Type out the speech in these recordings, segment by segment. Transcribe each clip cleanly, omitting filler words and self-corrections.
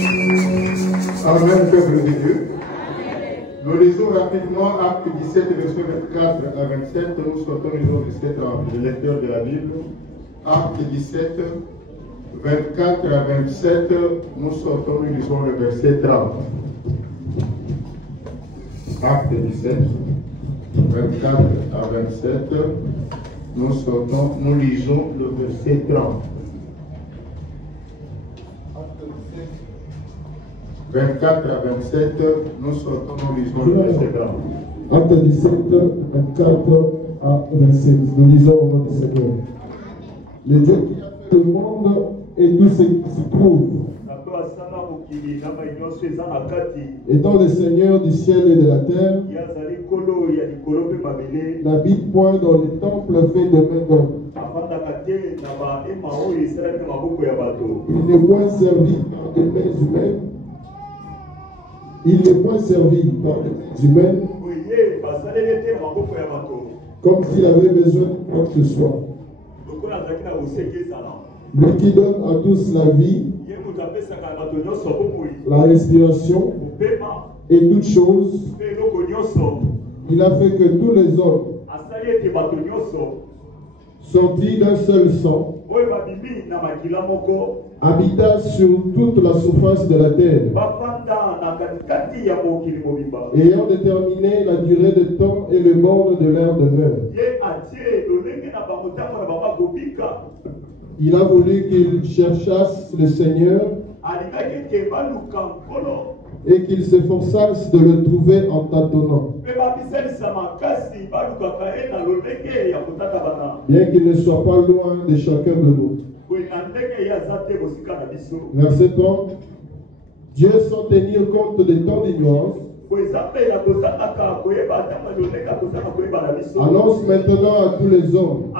Amen, peuple de Dieu. Nous lisons rapidement Acte 17, verset 24 à 27. Nous sortons le verset 30. Le lecteur de la Bible. Acte 17, 24 à 27. Nous sortons, nous lisons le verset 30. Acte 17, 24 à 27. Nous sortons, nous lisons le verset 30. 24 à 27, nous sortons, nous lisons le verset 30. Acte 17, 24 à 27. Nous lisons au nom du Seigneur. Le Dieu qui a fait le monde et tout ce qui s'y trouve, étant le Seigneur du ciel et de la terre, n'habite point dans les temples faits de main d'homme. Il n'est point servi par des mains humaines. Il n'est point servi par des mains humaines, comme s'il avait besoin de quoi que ce soit. Lui qui donne à tous la vie, la respiration et toutes choses, il a fait que tous les hommes, sortis d'un seul sang, habita sur toute la surface de la terre, ayant déterminé la durée de temps et le borne de leur demeure. Il a voulu qu'ils cherchassent le Seigneur et qu'ils s'efforçassent de le trouver en tâtonnant, bien qu'il ne soit pas loin de chacun de nous. Verset 30. Dieu, sans tenir compte des temps d'ignorance, annonce maintenant à tous les hommes,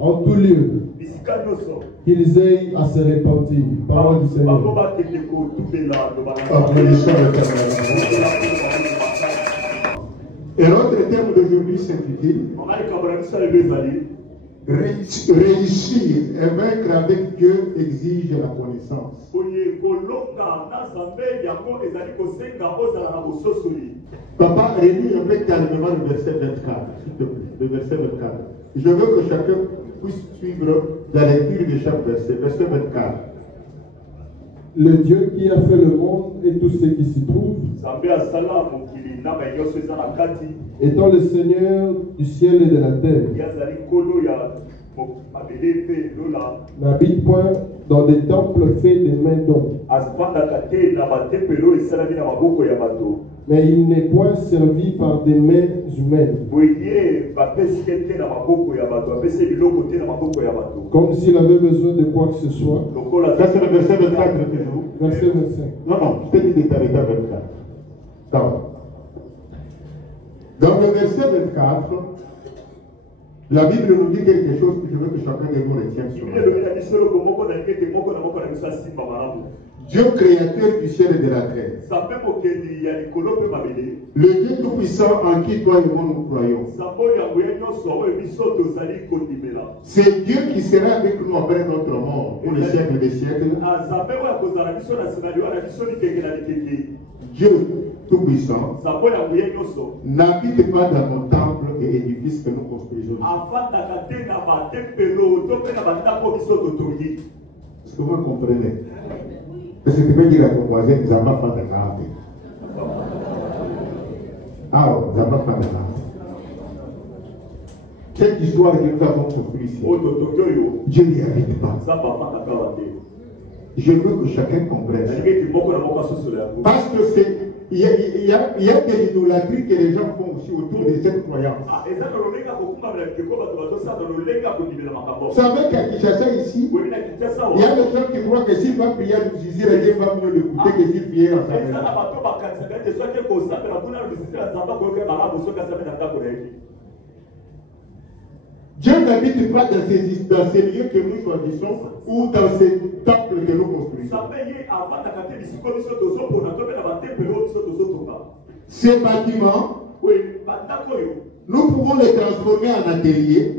en tout lieu, qu'ils aient à se repentir. Parole du Seigneur. Et notre thème d'aujourd'hui s'intitule Réussir et vaincre avec Dieu exige la connaissance. Papa, relis un peu calmement le verset 24, s'il te plaît, le verset 24. Je veux que chacun puisse suivre la lecture de chaque verset. Verset 24. Le Dieu qui a fait le monde et tout ce qui s'y trouve, étant le Seigneur du ciel et de la terre, n'habite point dans des temples faits de mains d'hommes, mais il n'est point servi par des mains humaines, comme s'il avait besoin de quoi que ce soit. Ça c'est le verset 24 toujours. Verset 25. Non, je t'ai dit de t'arrêter à 24. Dans le verset 24, la Bible nous dit quelque chose que je veux que chacun de nous retienne sur Dieu créateur du ciel et de la terre. Le Dieu tout-puissant en qui toi et moi nous croyons. C'est Dieu qui sera avec nous après notre mort pour les siècles des siècles. Dieu tout-puissant n'habite pas dans nos temples et édifices que nous construisons. Est-ce que vous comprenez? Parce que tu peux dire à ton voisin, nous n'avons pas de l'âme. Ah, nous n'avons pas de l'âme. Cette histoire que nous avons construite ici, Dieu n'y habite pas. Je veux que chacun comprenne. Parce que il y a de l'idolâtrie que les gens font aussi autour de cette croyance. Vous savez qu'à Kinshasa ici, il y a des gens qui croient que s'il va prier à l'Uzizi, Dieu va mieux l'écouter que s'il priait en sa maison. Dieu n'habite pas dans ces lieux que nous choisissons ou dans ces temples que nous construisons. Ces bâtiments, nous pouvons les transformer en ateliers,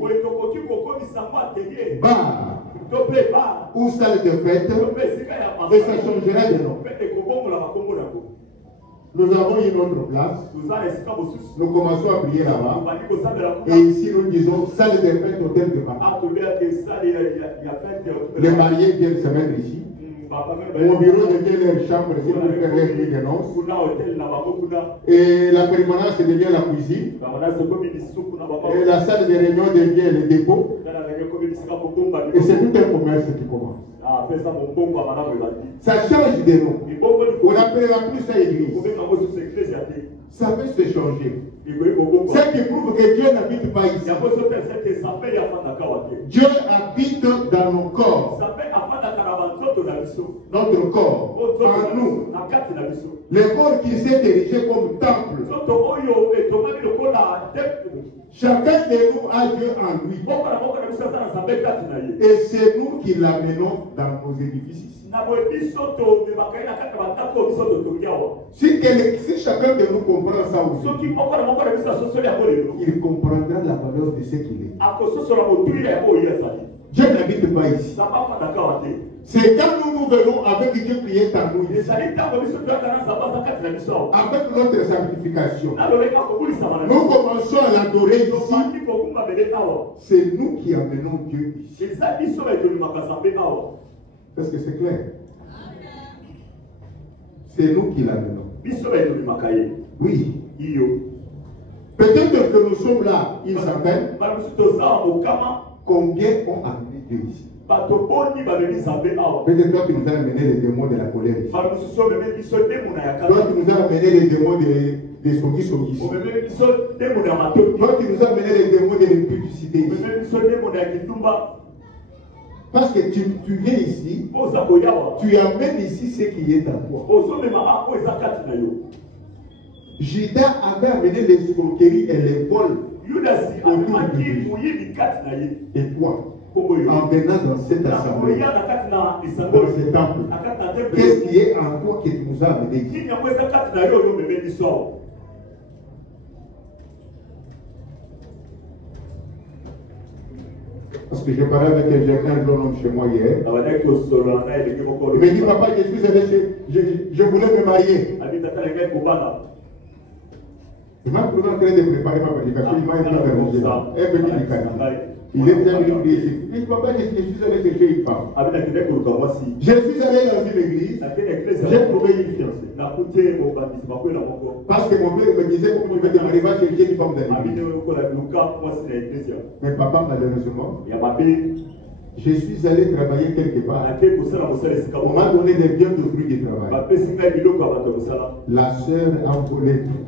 bars, ou salle de fête, et ça changera de nom. Nous avons une autre place. Nous commençons à prier là-bas. Et ici, nous disons salle de fête, hôtel de mariage. Les mariés viennent se mettre ici. Mon bureau devient leur chambre ici pour faire les nuits de noces. Et la permanence devient la cuisine. Et la salle de réunion devient le dépôt. Et c'est tout un commerce qui commence. Ça change de nom. On n'appellera plus ça église. Ça peut se changer. Ce qui prouve que Dieu n'habite pas ici. Dieu habite dans nos corps. Notre corps, en nous. Le corps qui s'est érigé comme temple. Chacun de nous a Dieu en lui. Et c'est nous qui l'amenons dans nos édifices ici. Si chacun de nous comprend ça aussi, il comprendra la valeur de ce qu'il est. Dieu n'habite pas ici. C'est quand nous venons avec Dieu qui est en nous ici, avec notre sanctification, nous commençons à l'adorer ici. C'est nous qui amenons Dieu ici. Est-ce que c'est clair? C'est nous qui l'amenons. Oui. Peut-être que nous sommes là une centaine. Combien ont amené Dieu ici? Peut-être toi qui nous as amené les démons de la colère ici. Toi qui nous as amené les démons de Sogi. Toi qui nous as amené les démons de l'impudicité ici. Parce que tu viens ici, tu amènes ici ce qui est à toi. Judas avait amené l'escroquerie et les vols. Et toi, en venant dans cette assemblée, dans ce temple, qu'est-ce qui est en toi que tu nous as amené ici? Parce que je parlais avec un jeune homme chez moi hier. Il me dit, papa, je voulais me marier. Il m'a trouvé en train de préparer ma prédication. Il m'a interrogé. Un petit mécanicien. Il est déjà venu prier ici. Il dit, papa, je suis allé chercher une femme. Je suis allé dans une église. J'ai trouvé une fiancée. Parce que mon père me disait, comment tu veux te marier, va chercher une femme dans l'église. Mais papa, malheureusement, je suis allé travailler quelque part. On m'a donné des biens de fruits du travail. La sœur a volé tout.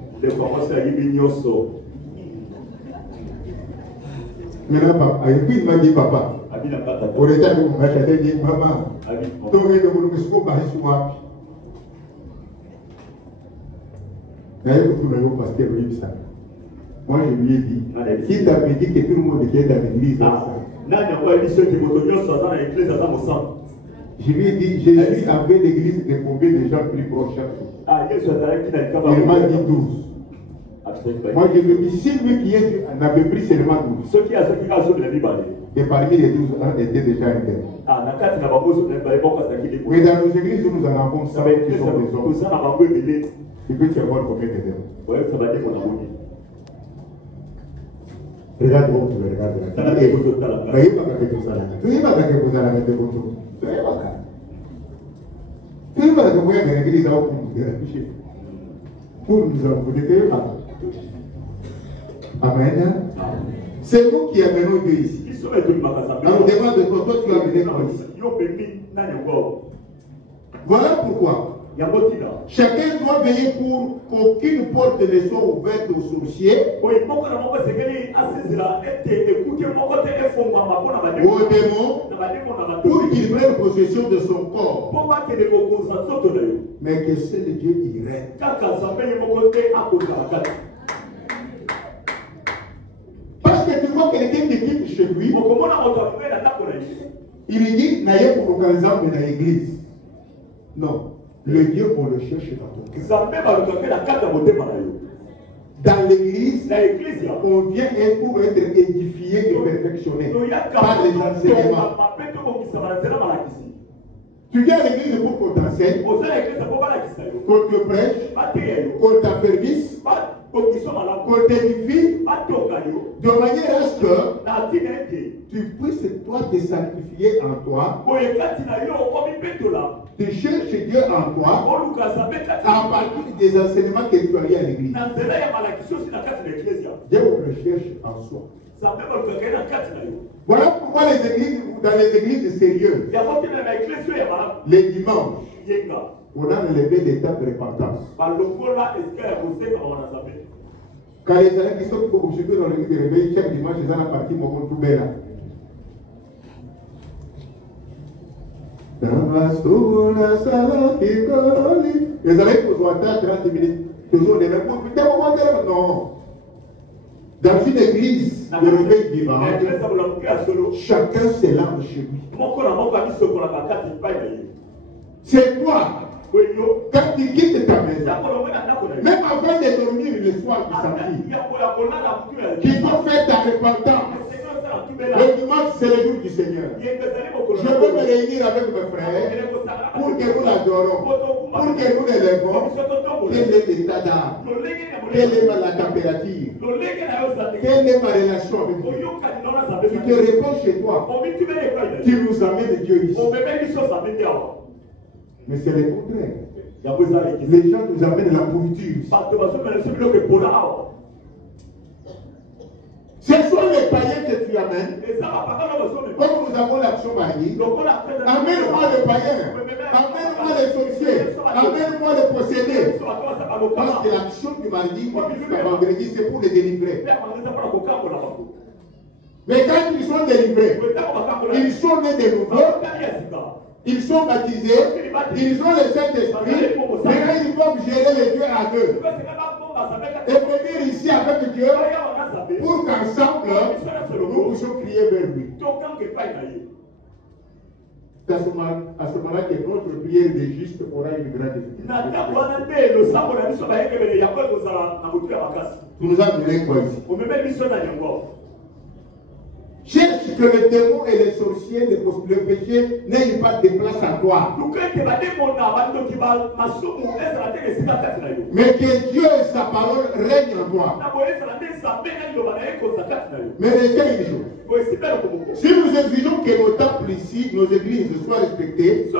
Maintenant, papa, et puis il m'a dit, papa, au état de mon acheté, il dit, maman, moi je lui ai dit, qui t'a dit que tout le monde qui est dans l'église, je lui ai dit, Jésus avait l'église de combien de gens plus proches? Il m'a dit 12. Moi je me dis, si lui qui est n'avait pris seulement 12. Et parmi les 12, un était déjà interne. Mais dans nos églises où nous en avons 100 qui sont des hommes, il peut y avoir combien d'interne? Regarde où tu me regardes. Amen. C'est nous qui amenons Dieu ici. On demande de toi, tu as amené quoi ici? Voilà pourquoi chacun doit veiller pour qu'aucune porte ne soit ouverte aux sorciers, aux démons, pour qu'ils prennent possession de son corps. Mais que c'est de Dieu qui règne. Parce que tu vois quelqu'un qui quitte chez lui, il lui dit, n'ayez pour localiser dans l'église. Non. Le Dieu, on le cherche dans ton cœur. Dans l'église, on vient pour être édifié et perfectionné par les enseignements. Tu viens à l'église pour qu'on t'enseigne, qu'on te prêche, qu'on t'affermisse, qu'on t'édifie, de manière à ce que tu puisses toi te sanctifier en toi. Tu cherches Dieu en toi à partir des enseignements que tu as eu à l'église. Dieu le cherche en soi. Voilà pourquoi dans les églises sérieuses, les dimanches, on a levé des temps de repentance. Quand les gens qui sont obligés dans l'église de réveil, chaque dimanche, ils ont la partie Mokon Toubela. Dans la soula, ça qui colle. Les allez pour 30 minutes, toujours les mêmes. Non. Dans une église de réveil vivant, chacun s'élève chez lui. C'est toi, quand tu quittes ta maison, même avant de dormir le soir du samedi, qui peut faire ta repentance. Le dimanche, c'est le jour du Seigneur. Je veux me réunir avec mes frères pour que nous l'adorons, pour que nous l'élèvons. Quel est l'état d'âme? Quelle est la température? Quelle est ma relation avec Dieu? Tu te réponds chez toi. Tu nous amènes Dieu ici. Mais c'est le contraire. Les gens nous amènent la pourriture. Ce sont les païens que tu amènes. Comme nous avons l'action mariée. Amène-moi les païens. Amène-moi les sorciers. Amène-moi les possédés. Parce que l'action du mardi, vendredi, c'est pour les délivrer. Mais quand ils sont délivrés, ils sont nés de nouveau. Ils sont baptisés. Ils ont le Saint-Esprit. Maintenant, ils doivent gérer les dieux à deux. Et venir ici avec Dieu pour qu'ensemble nous puissions crier vers lui. C'est à ce moment-là que notre prière des justes aura une grande efficacité. Tu nous as donné quoi ici? Cherche que le démon et les sorciers, le péché n'aient pas de place à toi. Mais que Dieu et sa parole règnent en toi. Mais retiens une chose. Si nous exigeons que nos temples ici, nos églises soient respectées,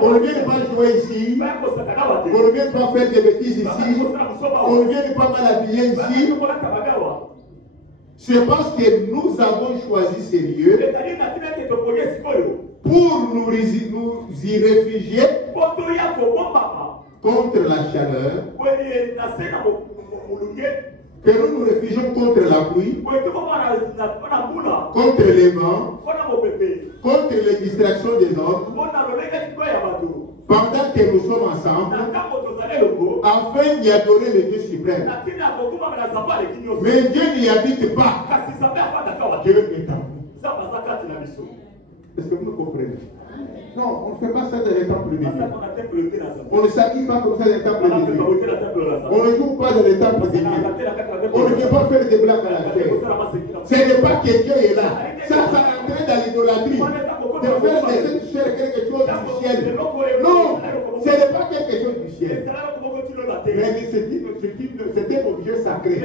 on ne vient pas jouer ici, on ne vient pas faire des bêtises ici, on ne vient pas mal habiller ici. C'est parce que nous avons choisi ces lieux pour nous y réfugier contre la chaleur, que nous nous réfugions contre la pluie, contre les vents, contre les distractions des hommes, pendant que nous sommes ensemble, afin d'y adorer le Dieu suprême. Mais Dieu n'y habite pas. Dieu est en nous. Est-ce que vous me comprenez? Non, on ne fait pas ça dans les temples de Dieu. On ne s'habille pas comme ça dans les temples de Dieu. On ne joue pas dans les temples de Dieu. On ne vient pas faire des blagues à la chair. Ce n'est pas que Dieu est là. Ça rentrait dans l'idolâtrie. De faire de cette chair quelque chose du ciel. Non, ce n'est pas quelque chose du ciel. Mais c'est un objet sacré.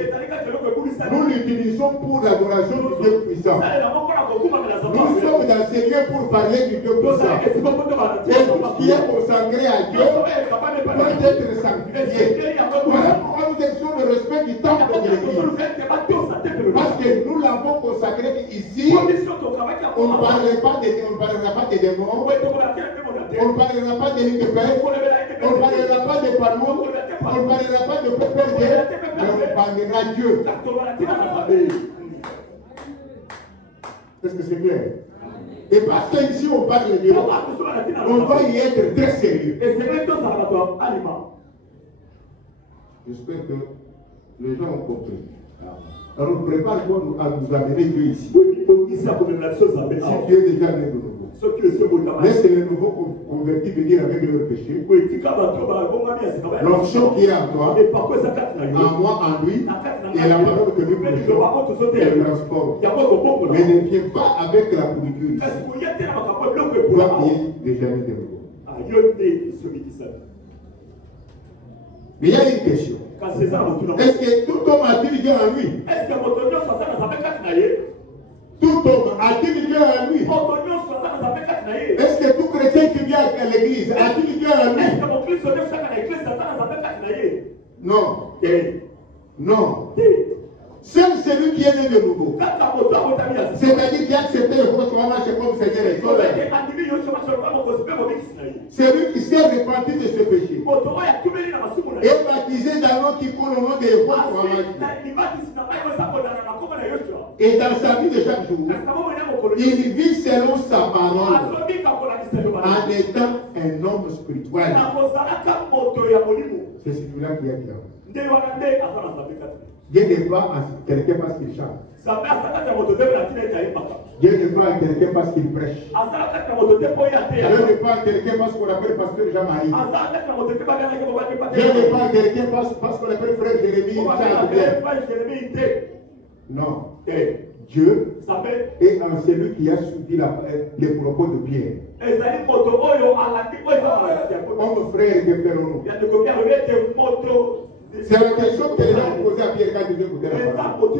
Nous l'utilisons pour l'adoration du Dieu puissant. Nous sommes dans ces lieux pour parler du Dieu puissant. Et tout ce qui est consacré à Dieu doit être sanctifié. Voilà pourquoi nous exigeons le respect du temple de l'Église. Parce que nous l'avons consacré ici. On ne parlera pas des démons. On ne parlera pas de l'île de paix. On ne parlera pas de panneaux. On ne parlera pas de PPG. Mais on parlera de Dieu. Est-ce que c'est clair? Et parce qu'ici on parle de Dieu, on doit y être très sérieux. J'espère que les gens ont compris. Alors prépare-toi à nous amener Dieu ici. Si tu es déjà né de nouveau. Laisse les nouveaux convertis venir avec leurs péchés. L'onction qui est en toi, en moi, en lui, et la parole que nous prêchons, elle transforme. Mais ne viens pas avec la pourriture. Toi qui es déjà né de nouveau. Mais il y a une question. Est-ce que tout homme a-t-il Dieu en lui? Tout homme a-t-il Dieu en lui? Est-ce que tout chrétien qui vient à l'église a-t-il Dieu en lui? Non. Non. Seul celui qui est né de nouveau, c'est-à-dire qui a accepté le transformation comme Seigneur et Sauveur, celui qui s'est repenti de ce péché et baptisé dans l'eau qui coule au nom de et dans sa vie de chaque jour, il vit selon sa parole en étant un homme spirituel. C'est celui-là qui est clair. Dieu n'est pas à quelqu'un parce qu'il chante. Dieu n'est pas à quelqu'un parce qu'il prêche. Dieu n'est pas à quelqu'un parce qu'on appelle pasteur Jean-Marie. Dieu n'est pas à quelqu'un parce qu'on appelle frère Jérémie. Non. Dieu est en celui qui a suivi les propos de Pierre. Comme frère, que ferons-nous? C'est la question que les gens ont posée à Pierre quand ils écoutaient la parole.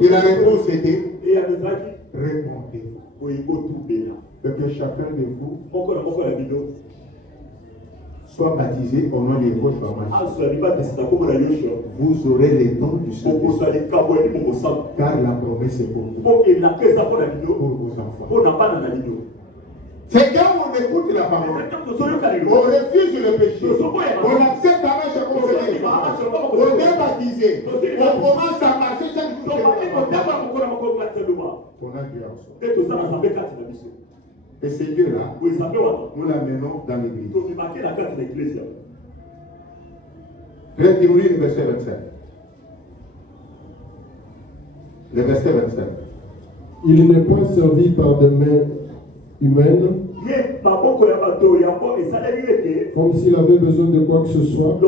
Et la réponse était répondez-vous. Et que chacun de vous soit baptisé au nom de Yeshua Mashiach. Vous aurez les dons du Saint-Esprit. Car la promesse est pour vous. Pour vos enfants. C'est quand on écoute la parole, on refuse le péché, on accepte la marche comme Seigneur, on est baptisé, on commence à marcher chaque jour. On a Dieu en soi. Et ce Dieu-là, nous l'amenons dans l'église. Retirez le verset 27. Le verset 27. Il n'est pas servi par des mains humaine, comme s'il avait besoin de quoi que ce soit,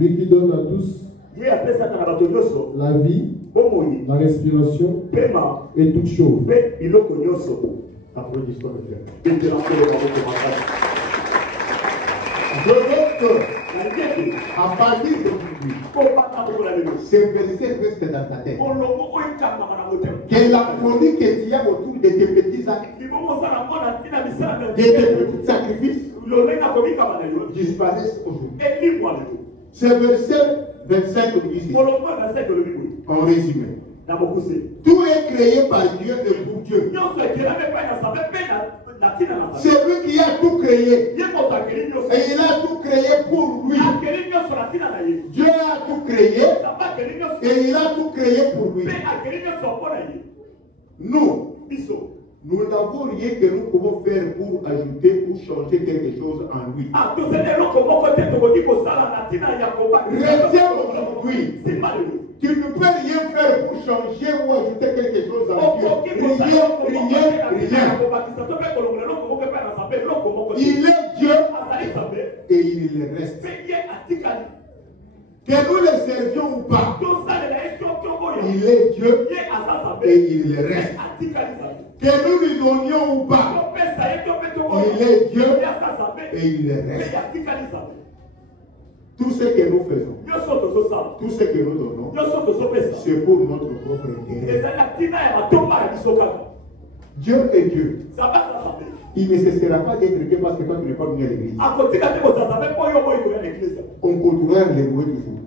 lui qui donne à tous la vie, la respiration et toutes choses. Applaudissons le Seigneur. Je veux que, à partir d'aujourd'hui, ce verset reste dans ta tête. Que la folie que tu as autour de tes petits actes, de tes petits sacrifices, disparaissent aujourd'hui. Ce verset 25 nous dit, en résumé, tout est créé par Dieu et pour Dieu. C'est lui qui a tout créé. Et il a tout créé pour lui. Dieu a tout créé. Et il a tout créé pour lui. Nous n'avons rien que nous pouvons faire pour ajouter ou changer quelque chose en lui. Retiens aujourd'hui. Tu ne peux rien faire pour changer ou ajouter quelque chose en Dieu. Rien. Il est Dieu et il le reste. Que nous le servions ou pas, il est Dieu et il le reste. Que nous lui donnions ou pas, il est Dieu et il le reste. Tout ce que nous faisons, tout ce que nous donnons, c'est pour notre propre intérêt. Dieu est Dieu. Il ne cessera pas d'être Dieu parce que toi tu n'es pas venu à l'église. On continuera à l'évoluer toujours.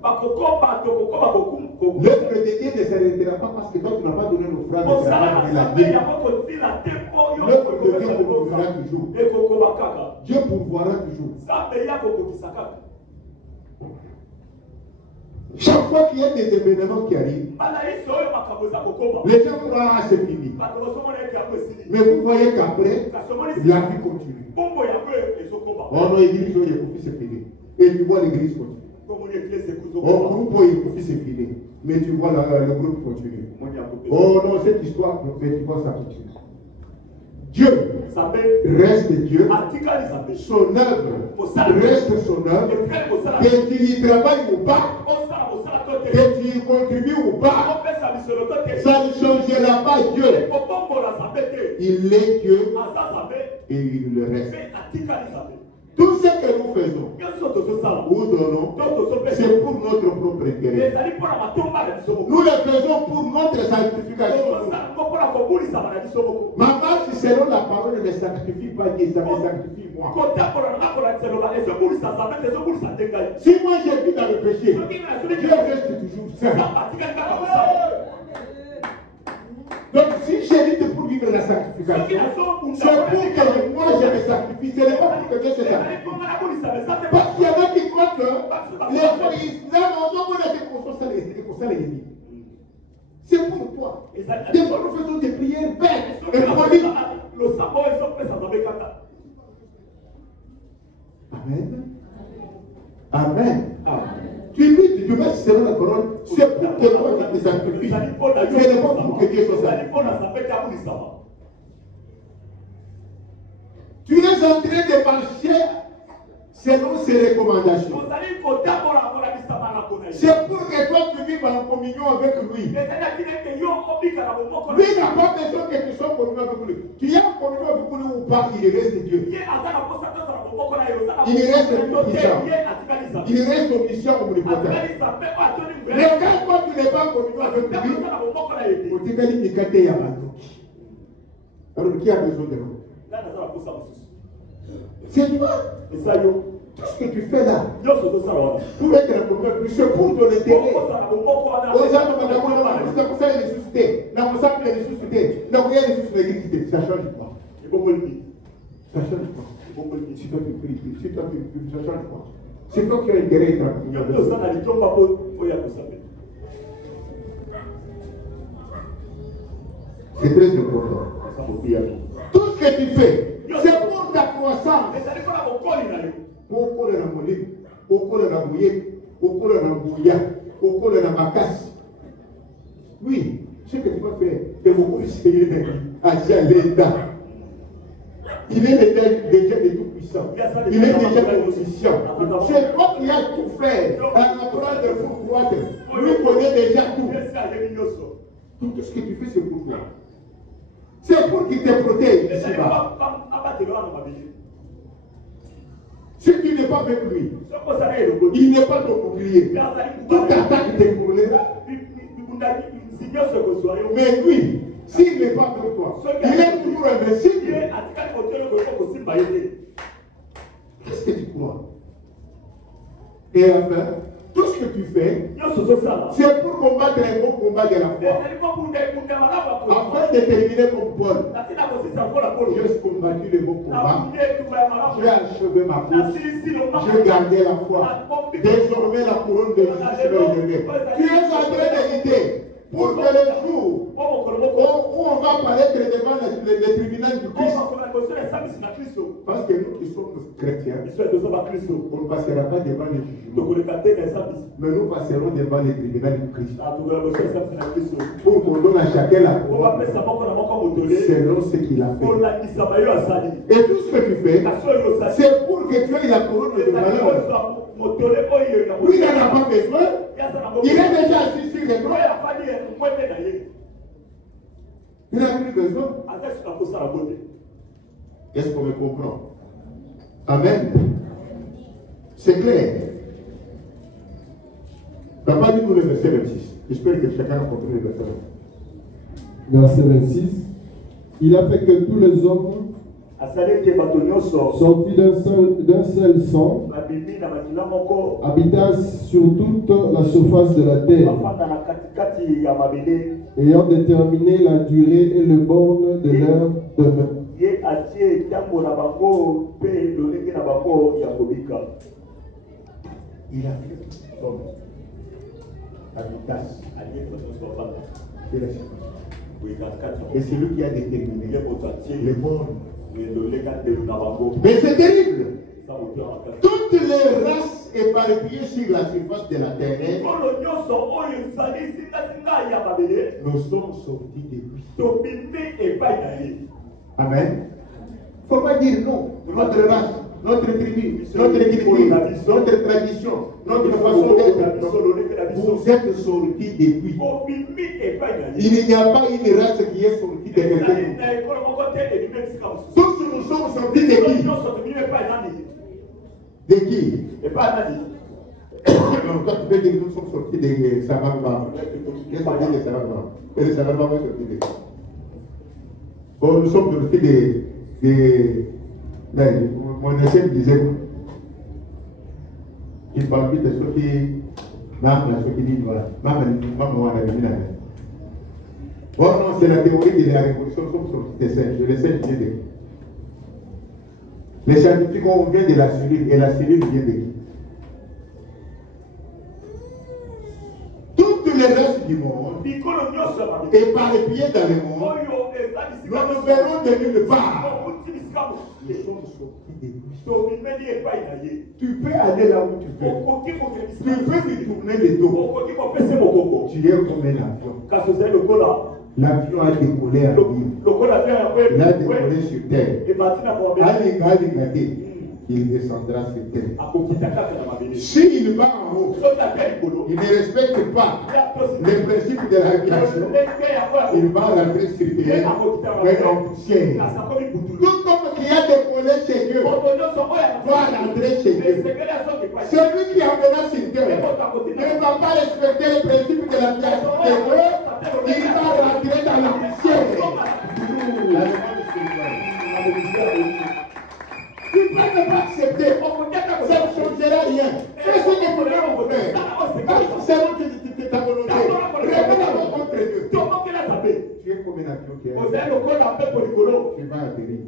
L'œuvre de Dieu ne s'arrêtera pas parce que toi tu n'as pas donné l'offrande de la vie. L'œuvre de Dieu pourvoira toujours. Dieu pourvoira toujours. Chaque fois qu'il y a des événements qui arrivent, les gens croient à c'est fini. Mais vous voyez qu'après, la vie continue. Oh non, l'église, c'est fini. Et tu vois l'église continue. Oh, groupe, c'est fini. Mais tu vois le groupe continue. Oh non, cette histoire, mais tu vois ça continue. Dieu reste Dieu. Son œuvre reste son œuvre. Que tu y travailles ou pas, que tu y contribues ou pas, ça ne changera pas Dieu. Il est Dieu et il le reste. Tout ce que nous faisons ou donnons, c'est pour notre propre intérêt. Nous le faisons pour notre sanctification. Ma marche selon la parole ne sanctifie pas Dieu, ça me sanctifie moi. Si moi j'ai vis dans le péché, Dieu reste toujours saint. Donc si j'ai dit pour vivre la sanctification, c'est pour que moi je me sanctifie, ce n'est pas pour que Dieu se sanctifie. Parce qu'il y en a qui croient que les gens disent, non, c'est pour toi. Des fois nous faisons des prières bêtes et proliques. Amen. Amen. Tu vis du domaine selon la parole, c'est pour que toi tu te sanctifies. Ce n'est pas pour que Dieu soit sanctifié. Tu es en train de marcher selon ses recommandations. C'est pour que toi tu vives en communion avec lui. Lui n'a pas besoin que tu sois en communion avec lui. Tu es en communion avec lui ou pas, il reste Dieu. Il reste puissant. Il reste omniscient, omnipotent. Mais quand toi tu n'es pas en communion avec lui, alors qui a besoin de nous? C'est toi. Tout ce que tu fais là, pour être la première, c'est pour ton intérêt. Ça change quoi? Ça change quoi? Si toi tu pries, si toi tu pries, ça change quoi? C'est toi qui as intérêt à c'est très important. Tout ce que tu fais, c'est pour ta croissance. Oui, ce que tu vas faire, c'est beaucoup plus à l'État. Il est déjà de tout puissant. Il est déjà omniscient. C'est toi qui as tout fait. À la place de vous croître, lui connaît déjà tout. Tout ce que tu fais, c'est pour toi. C'est pour qu'il te protège ici-bas. Si tu n'es pas avec lui, il n'est pas ton bouclier. Toute attaque te brûlera. Mais lui, s'il n'est pas avec toi, il est toujours invincible. Qu'est-ce que tu crois? Et enfin, tout ce que tu fais, c'est pour combattre un bon combat de la foi. Afin de terminer comme Paul, j'ai combattu le bon combat, j'ai achevé ma course, j'ai gardé la foi. Désormais, la couronne de justice est réservée. Tu es en train de lutter pour que le jour où on va paraître devant le tribunal du Christ, parce que nous qui sommes chrétiens, on ne passera pas devant le jugement, mais nous passerons devant le tribunal du Christ. Pour qu'on donne à chacun la couronne selon ce qu'il a fait. Et tout ce que tu fais, c'est pour que tu aies la couronne de malheur. Lui, il n'en a pas besoin. Il est déjà assis sur le trône. Il n'a plus besoin. Est-ce qu'on me comprend? Amen. C'est clair. Papa dit nous le verset 26. J'espère que chacun a compris le verset 26. Verset 26. Il a fait que tous les hommes sortis d'un seul sang habitassent sur toute la surface de la terre, ayant déterminé la durée et le borne de leur demeure. Il a fait comme habitas. Et c'est lui qui a déterminé les bornes. Mais c'est terrible. Toutes les races éparpillées sur la surface de la terre nous sont sortis de lui. Amen. Il ne faut pas dire non. Notre race, notre tribu, notre culture, notre tradition, notre façon d'être. Vous êtes sortis depuis. Il n'y a pas une race qui est sortie de quelqu'un. Tous nous sommes sortis de qui? De qui? Non, toi tu peux dire que nous sommes sortis de Savamba. Qu'est-ce qu'on dit de Savamba? Et les Savamba vont sortir de qui? Bon, nous sommes sortis mon ancien disait qu'il parle de ceux qui oh non, c'est la théorie de la révolution, nous sommes sortis des singes. Les singes viennent de qui? Les scientifiques, on vient de la cellule, et la cellule vient de qui? Toutes les races du monde, éparpillées dans le monde, nous nous verrons de nulle part. Les choses sorties de lui. Tu peux aller là où tu veux. Tu peux lui tourner le dos. Tu es comme un avion. L'avion a décollé à l'île. Il a décollé sur terre. Il descendra sur terre. S'il va en haut, il ne respecte pas les principes de l'aviation. Il va rentrer sur terre, mais en poussière. Tout homme qui a décollé chez Dieu doit rentrer chez Dieu. Celui qui amena sur terre ne va pas respecter les principes de l'aviation de Dieu. Il va rentrer dans la poussière. Tu ne peux pas accepter. Ça ne changera rien. Fais ce que tu veux faire. C'est ta volonté. Réveille d'abord contre Dieu. Tu es comme un avion qui est. Tu vas atterrir.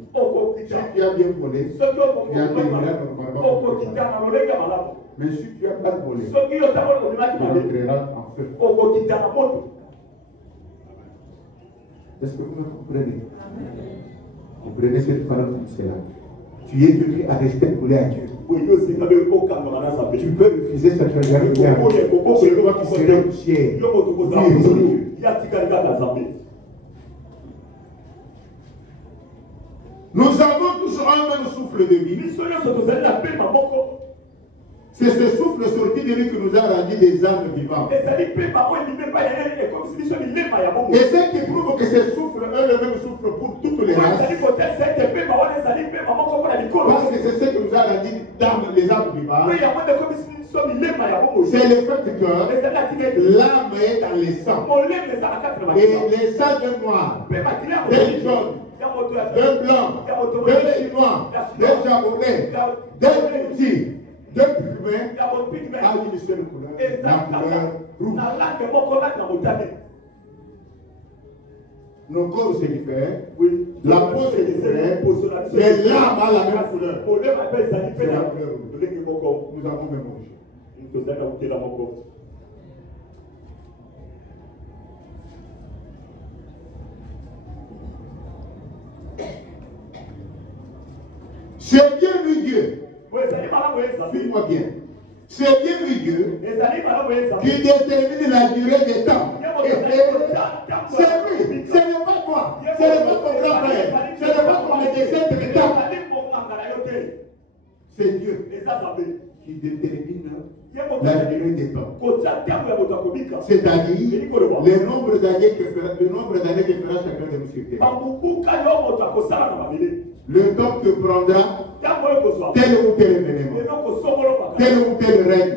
Si tu as bien volé, tu atterriras normalement. Mais si tu as pas volé, tu rentreras en feu. Est-ce que vous me comprenez? Vous prenez cette parole comme cela. Tu es venu à rester collé à Dieu. Tu peux refuser cette réalité. C'est toi qui seras poussière. Nous avons tous un même souffle de vie. C'est ce souffle sorti de lui qui nous a rendu des âmes vivantes. Et ce qui prouve que ce souffle est le même souffle pour toutes les races. Parce que c'est ce qui nous a rendu des âmes vivantes. C'est le fait que l'âme est dans les sangs. Et les sangs d'un noir, d'un jaune, d'un blanc, d'un chinois, d'un japonais, d'un petit, d'un humain, a une seule couleur, la couleur rouge. Nos corps se diffèrent, la peau se diffère, mais l'âme a la même couleur. C'est la couleur rouge. Nous avons même rouge. C'est bien vu Dieu. Suis-moi bien. C'est bien vu Dieu qui détermine la durée des temps. C'est lui, ce n'est pas moi, ce n'est pas ton grand-père, ce n'est pas ton médecin de temps. C'est Dieu qui détermine la durée des temps. C'est-à-dire le nombre d'années que fera chacun de nous sur terre. Le temps que prendra tel ou tel événement, tel ou tel règne,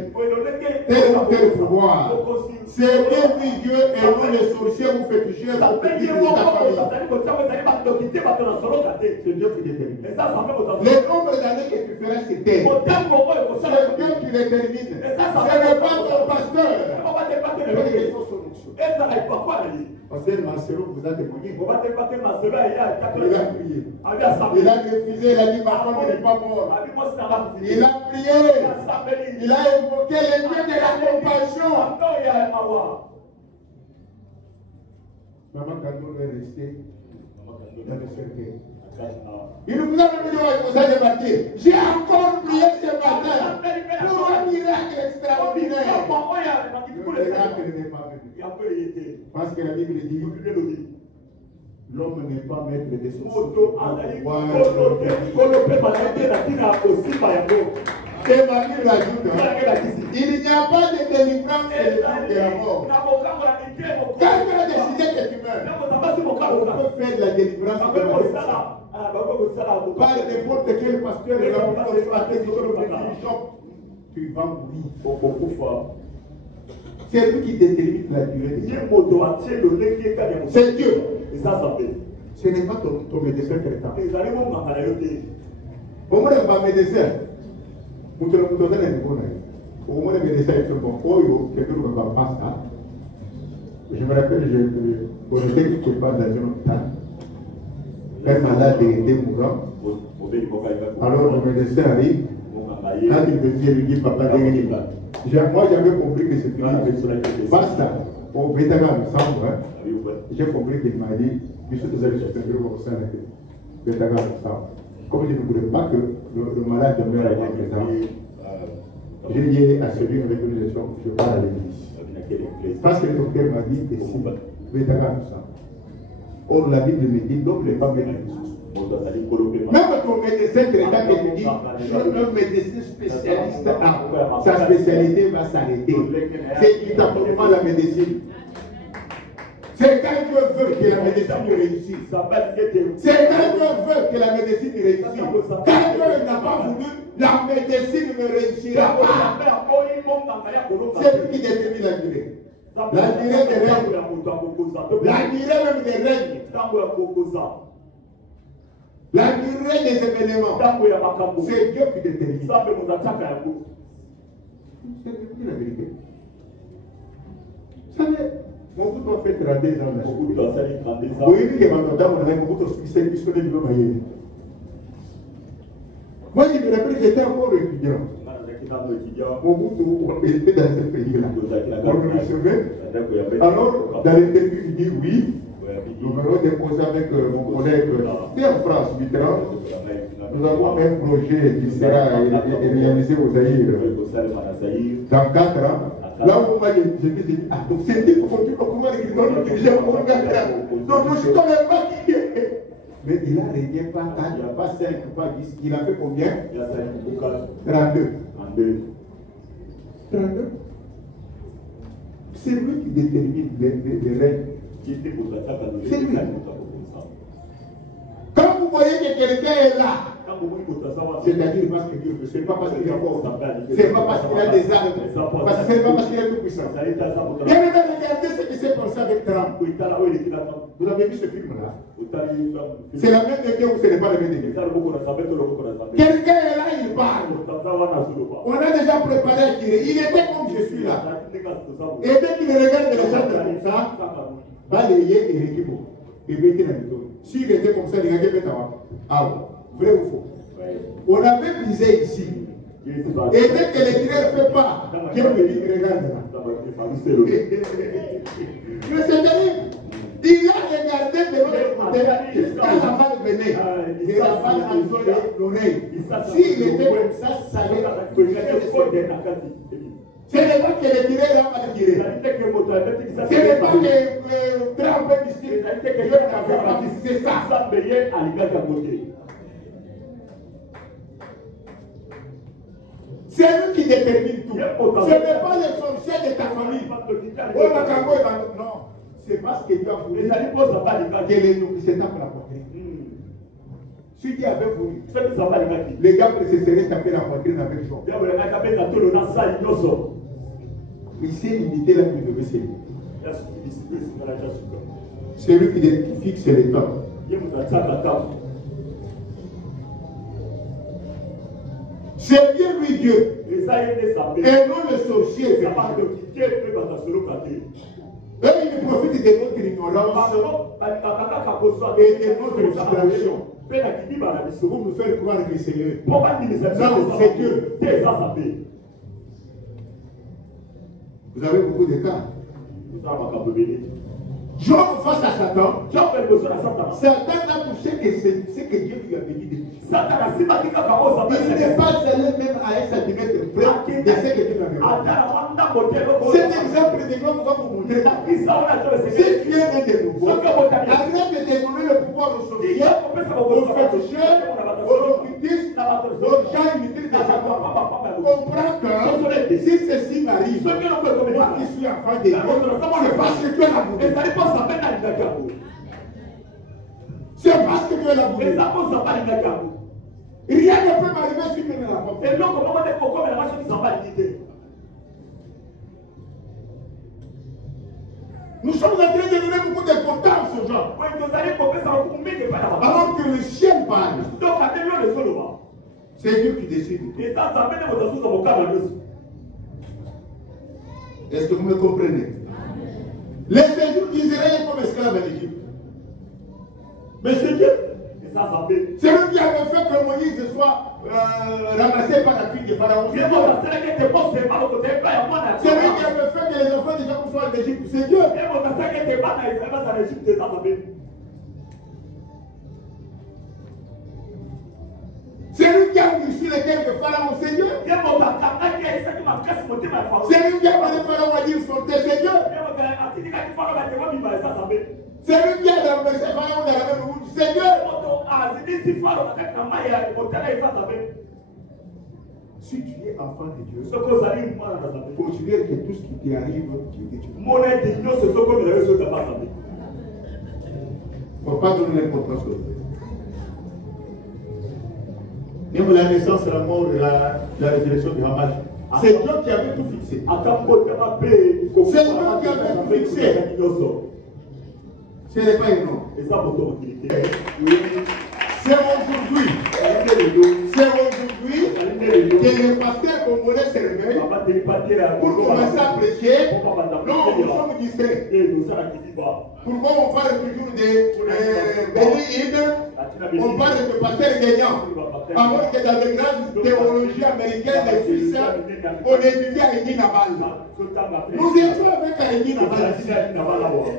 tel ou tel pouvoir. C'est bien vu Dieu et nous les sorciers ou féticheurs ou petits de ta famille. C'est Dieu qui détermine. Le nombre d'années que tu feras sur terre, c'est Dieu qui détermine. Ce n'est pas ton pasteur. Pasteur Marcelo vous a témoigné. Il a prié. Il a refusé, il a dit ma femme n'est pas morte. Il a prié. Il a évoqué les dieux de la compassion. Maman Kando est restée dans le cercueil. Il nous a dit vous allez partir. J'ai encore prié ce matin pour un miracle extraordinaire. Le miracle n'est pas venu. Parce que la Bible dit L'homme n'est pas maître de son Et ma Bible ajoute, il n'y a pas de délivrance le jour de la mort. Quand tu as décidé que tu meurs, on peut faire de la délivrance par n'importe quel pasteur de la tu vas mourir. C'est lui qui détermine la durée de vie. C'est Dieu. Ce n'est pas ton médecin traitant. Au moins, un médecin. Au moins, le médecin est bon. Je me rappelle, je connaissais quelque part dans un hôpital. Un malade était mourant. Alors, le médecin arrive. Quand il me dit, il dit, papa, moi, j'avais compris que c'est fini. Basta. Au vétéran ensemble, j'ai compris qu'il m'a dit, puisque vous allez chercher au sein de vétéran ensemble. Comme je ne voulais pas que le malade demeure à la maison, j'ai dit à celui avec qui nous étions, je pars à l'église. Parce que le docteur m'a dit que si vétéran ensemble. Or, la Bible me dit, l'homme n'est pas maître de soi. Même ton médecin traitant que tu dis, le médecin spécialiste, sa spécialité va s'arrêter. C'est qui t'apporte pas la médecine. C'est quand Dieu veut que la médecine réussisse. C'est quand Dieu veut que la médecine réussisse. Quand Dieu n'a pas voulu, la médecine ne réussira pas. C'est lui qui détermine la durée. La durée des règnes. La durée même des règnes. La durée des événements, c'est Dieu qui détermine. C'est la vérité. Vous savez, mon couple a fait 32 ans. Vous voyez que mon dame, on avait beaucoup de succès puisque les gens m'aient. Moi, je me rappelle que j'étais encore étudiant. Mon couple était dans ce pays-là. On me recevait. Alors, dans l'interview, il dit oui. Nous venons déposer avec mon collègue, c'est en France, Mitterrand. Nous avons un projet qui sera réalisé aux Zaïre dans 4 ans. Là où moi j'ai dit, ah, donc c'est dit comment les diriger pour 4 ans. Donc je ne connais pas qui est. Mais il a régné pas 4, pas 5, pas 10. Il a fait combien? 32. 32. C'est lui qui détermine les règles. C'est lui. Quand vous voyez que quelqu'un est là, c'est-à-dire parce que Dieu veut, ce n'est pas parce qu'il est fort, ce n'est pas parce qu'il a des armes, parce que ce n'est pas parce qu'il est tout puissant. Bien regardez ce qui s'est passé avec Trump. Vous avez vu ce film-là? C'est la main de Dieu ou ce n'est pas la main de Dieu? Quelqu'un est là, il parle. On a déjà préparé à tirer. Il était comme je suis là. Et dès qu'il regarde les gens comme ça, balayer et l'équipe. Et mettez la méthode. S'il était comme ça, il regarde maintenant. Ah, vrai ou faux? On avait visé ici. Et dès que le tireur ne fait pas, Dieu me dit, regarde là. Mais c'est terrible. Il a regardé de l'autre côté jusqu'à la balle venait. Et la balle a isolé l'oreille. S'il était comme ça, ça allait. Ce n'est pas que le tireur n'a pas tiré. Ce n'est pas que Trump est ici. Dieu n'avait pas dit, c'est ça. C'est lui qui détermine tout. Ce n'est pas le sorcier de ta famille. Non. C'est parce que Dieu a voulu que les noms se tapent la poitrine. Si Dieu avait voulu, les gars se seraient tapés la poitrine avec son. Il s'est limité là où il devait s'aimer. C'est lui qui fixe les temps. C'est bien lui Dieu. Et non le sorcier. Et il profite de notre ignorance et de notre distraction pour nous faire croire que c'est eux. Non, c'est Dieu. Vous avez beaucoup de cas. Job face à Satan. Satan a touché que c'est que Dieu lui avait dit de toucher. Il n'est pas allé même à un centimètre près de ce que Dieu avait dit. Cet exemple de l'homme va vous écouter. Si tu es né de nouveau, arrête de te donner le pouvoir aux sorciers, aux féticheurs, aux occultistes, aux gens inutiles de savoir. Comprends que si ceci m'arrive, moi qui suis enfant de Dieu, c'est parce que Dieu l'a voulu. C'est parce que Dieu l'a voulu. Rien ne peut m'arriver si Dieu ne l'a pas fait. Nous sommes en train de donner beaucoup d'importance aux gens. Alors que le ciel parle. C'est Dieu qui décide. Est-ce que vous me comprenez? Les séjours d'Israël comme esclaves en Égypte. Mais c'est Dieu. C'est lui qui avait fait que Moïse soit ramassé par la fille de Pharaon. C'est lui qui avait fait que les enfants de Jacob soient en Égypte. C'est Dieu. C'est lui qui a endurci les cœurs de Pharaon. C'est Dieu. C'est lui qui a amené Pharaon à dire sortez. C'est Dieu. C'est lui qui a renversé Pharaon dans la mer rouge. C'est Dieu. Si tu es enfant de Dieu, considère que tout ce qui t'arrive, tu es Dieu. Il ne faut pas donner l'importance aux autres. Même la naissance, la mort et la résurrection du Hamas. C'est Dieu qui avait tout fixé. C'est Dieu qui avait tout fixé. Ce n'est pas un nom. C'est aujourd'hui que les pasteurs congolais se réveillent pour commencer à prêcher. Non, nous sommes distraits. Pourquoi on parle toujours de Béni-Id? On parle de pasteurs gagnants. Alors que dans les grandes théologies américaines, les Suisses, on étudie à Edi Nabal. Nous étions avec Edi Nabal.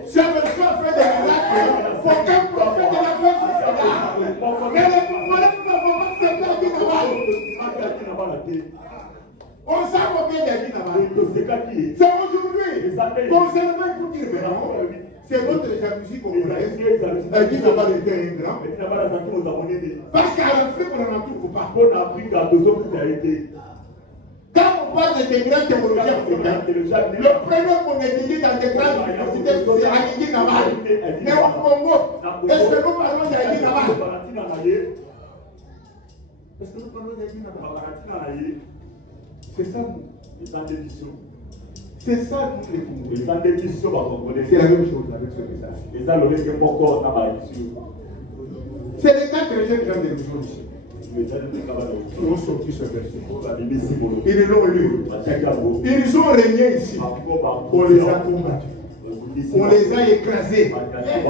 Si on fait des miracles, aucun prophète de la fin jusqu'à là. Mais les Congolais ne vont pas accepter Edi Nabal. On sait combien d'Edi Nabal. C'est aujourd'hui. Concernant pour dire maintenant. C'est votre jalousie congolaise. Edi Nabal était un grand. Parce qu'à l'Afrique, on n'en trouve pas. Quand on parle de des grands théologiens africains, le premier qu'on étudie dans des grandes universités, c'est Edi Nabal. Mais au Congo, est-ce que nous parlons d'Edi Nabal? Est-ce que nous parlons d'Edi Nabal? C'est ça, nous. C'est ça, nous, les Congolais. C'est la même chose avec ce message. C'est les 4 jeunes gens de l'émission ici. Ils ont sorti ce verset. Ils l'ont lu. Ils ont régné ici. On les a combattus. On les a écrasés.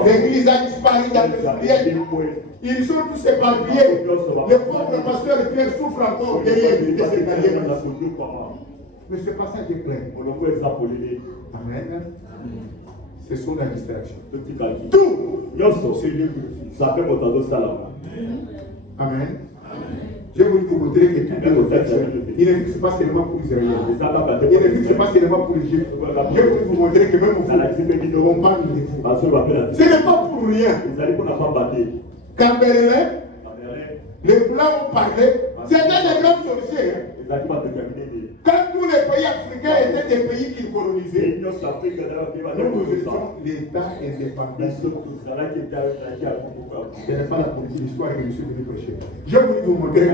L'église a disparu dans le ciel. Ils sont tous éparpillés. Le pauvre pasteur Pierre souffre encore de cette carrière. Mais ce passage est plein. Amen. Ce sont la distraction. Tout, c'est Dieu qui le fait. Amen. Je vais vous montrer que tout est fait. Il ne fixe pas seulement pour Israël. Il ne fixe pas seulement pour l'Égypte. Je vais vous montrer que même vous, on parle de vous. Ce n'est pas pour rien. Quand Berlin, les Blancs ont parlé, c'était des grands sorciers. Quand tous les pays africains étaient des pays qu'ils colonisaient, nous étions l'État indépendant. Ce n'est pas la politique, l'histoire que je suis venu prêcher. Je vais vous montrer que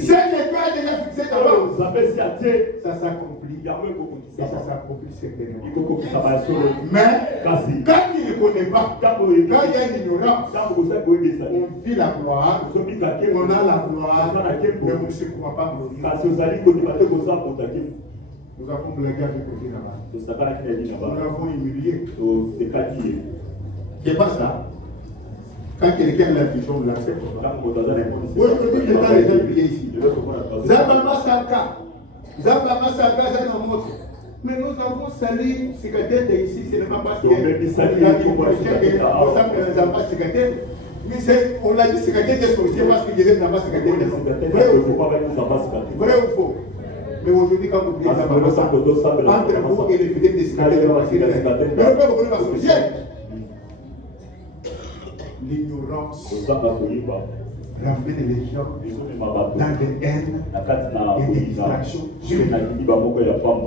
c'est l'État déjà fixé d'abord. Ça s'accomplit. Et ça s'accomplit certainement. Mais quand il ne connaît pas, quand il y a une ignorance, on vit la gloire, on a la gloire, mais on ne se croit pas glorieux. Nous avons blagué avec côté là-bas. Nous l'avons humilié. C'est pas ça. Quand quelqu'un l'a vision, on l'accepte. Aujourd'hui, je t'ai déjà prié ici. Zabama Sanka, Zanamot. Mais nous avons sali secrétaire ici, ce n'est pas parce qu'il y a des secrétaires. Mais on l'a dit secrétaire des sorciers parce qu'il disait n'a pas secrétaire. Vrai ou faux? Mais aujourd'hui, quand vous priez ça, entre vous et les fidèles des scalés de la l'ignorance ramène les gens dans des haines et des distractions.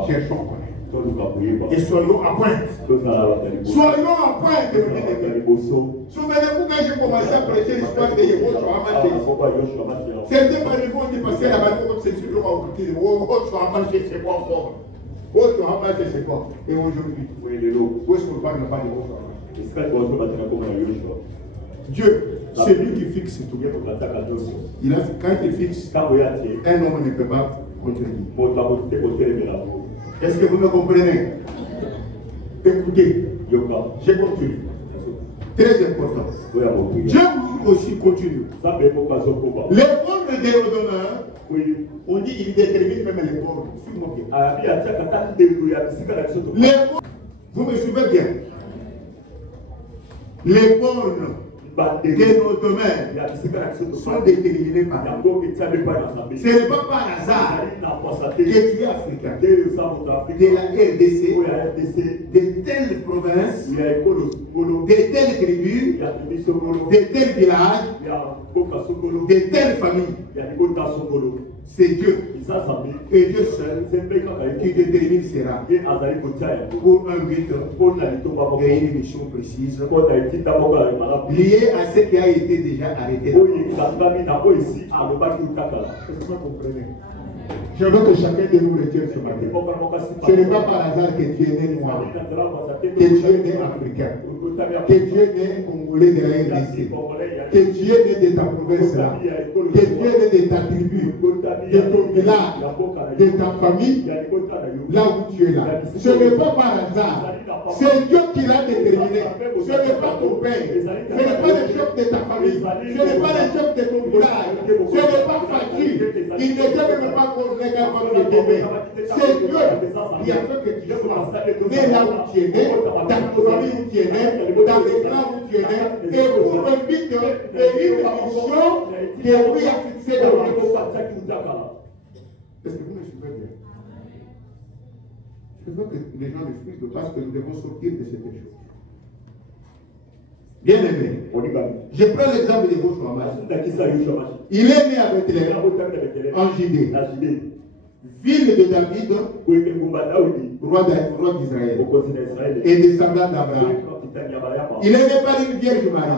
Cherchons à connaître. Et soyons à pointe. Soyons à pointe. Souvenez-vous quand j'ai commencé à prêcher l'histoire de Yehoshua Hamashiach. Certains parmi vous ont dit parce que là-bas, c'est sur le côté de Yehoshua Hamashiach, c'est quoi encore? Yehoshua Hamashiach, c'est quoi? Et aujourd'hui, où est-ce qu'on parle pas de Yehoshua Hamashiach? Dieu, c'est lui qui fixe tout. Il a, quand il fixe, un homme ne peut pas contredire. Est-ce que vous me comprenez? Écoutez, je continue. Très important. Dieu aussi continue. Les formes des ordonneurs, on dit qu'il détermine même les formes. Vous me suivez bien. Les bornes des nos domaines sont déterminés par nous. Ce n'est pas par hasard que tu es africain, de la RDC, de telles provinces, de telles tribus, de tels villages, de telles familles. C'est Dieu. Et Dieu seul qui détermine cela pour un but et une mission précise liée à ce qui a été déjà arrêté. Est-ce que vous comprenez? Je veux que chacun de nous retienne ce matin. Ce n'est pas par hasard que tu es né noir, que tu es né africain, que tu es né congolais de la RDC, que tu es né de ta province là, que tu es né de ta tribu, de ton village, de ta famille, là où tu es là. Ce n'est pas par hasard. C'est Dieu qui l'a déterminé. Ce n'est pas ton père. Ce n'est pas le chef de ta famille. Ce n'est pas le chef de ton village. Ce n'est pas Fakir. Il ne t'aime même pas comme les gars comme le bébé. C'est Dieu qui a fait que tu sois né là où tu es né, dans ta famille où tu es né, dans les clans où tu es né, et pour un but et une mission que lui a fixée dans le monde. Est-ce que vous me suivez bien? Je veux que les gens le suivent parce que nous devons sortir de cette chose. Bien aimé, je prends l'exemple de Yehoshua Hamashiach. Il est né à Bethléem, en Judée, ville de David, roi d'Israël, et descendant d'Abraham. Il est né par une vierge Marie,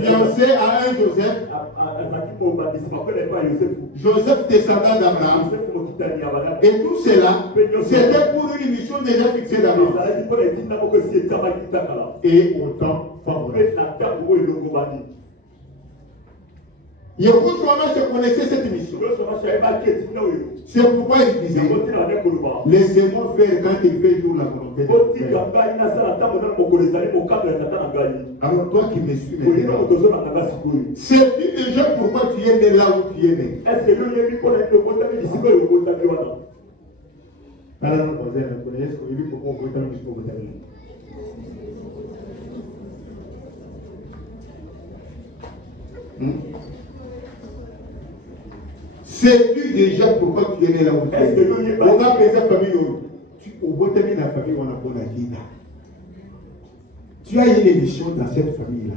fiancé à un Joseph, Joseph descendant d'Abraham. Et tout cela, c'était pour une mission déjà fixée d'avance. Et autant favorable. Yehoshua Hamashiach connaissait cette mission. C'est pourquoi il disait, laissez-moi faire quand il fait jour la volonté de Dieu. Alors toi qui me suis maintenant, sais-tu déjà pourquoi tu es né là où tu es né? Alors nous posons un peu, est-ce que vous savez pourquoi vous êtes là? Sais-tu déjà pourquoi tu es né là où tu es né? On a fait sa famille au bout de la famille, on a pour la guide. Tu as une émission dans cette famille-là.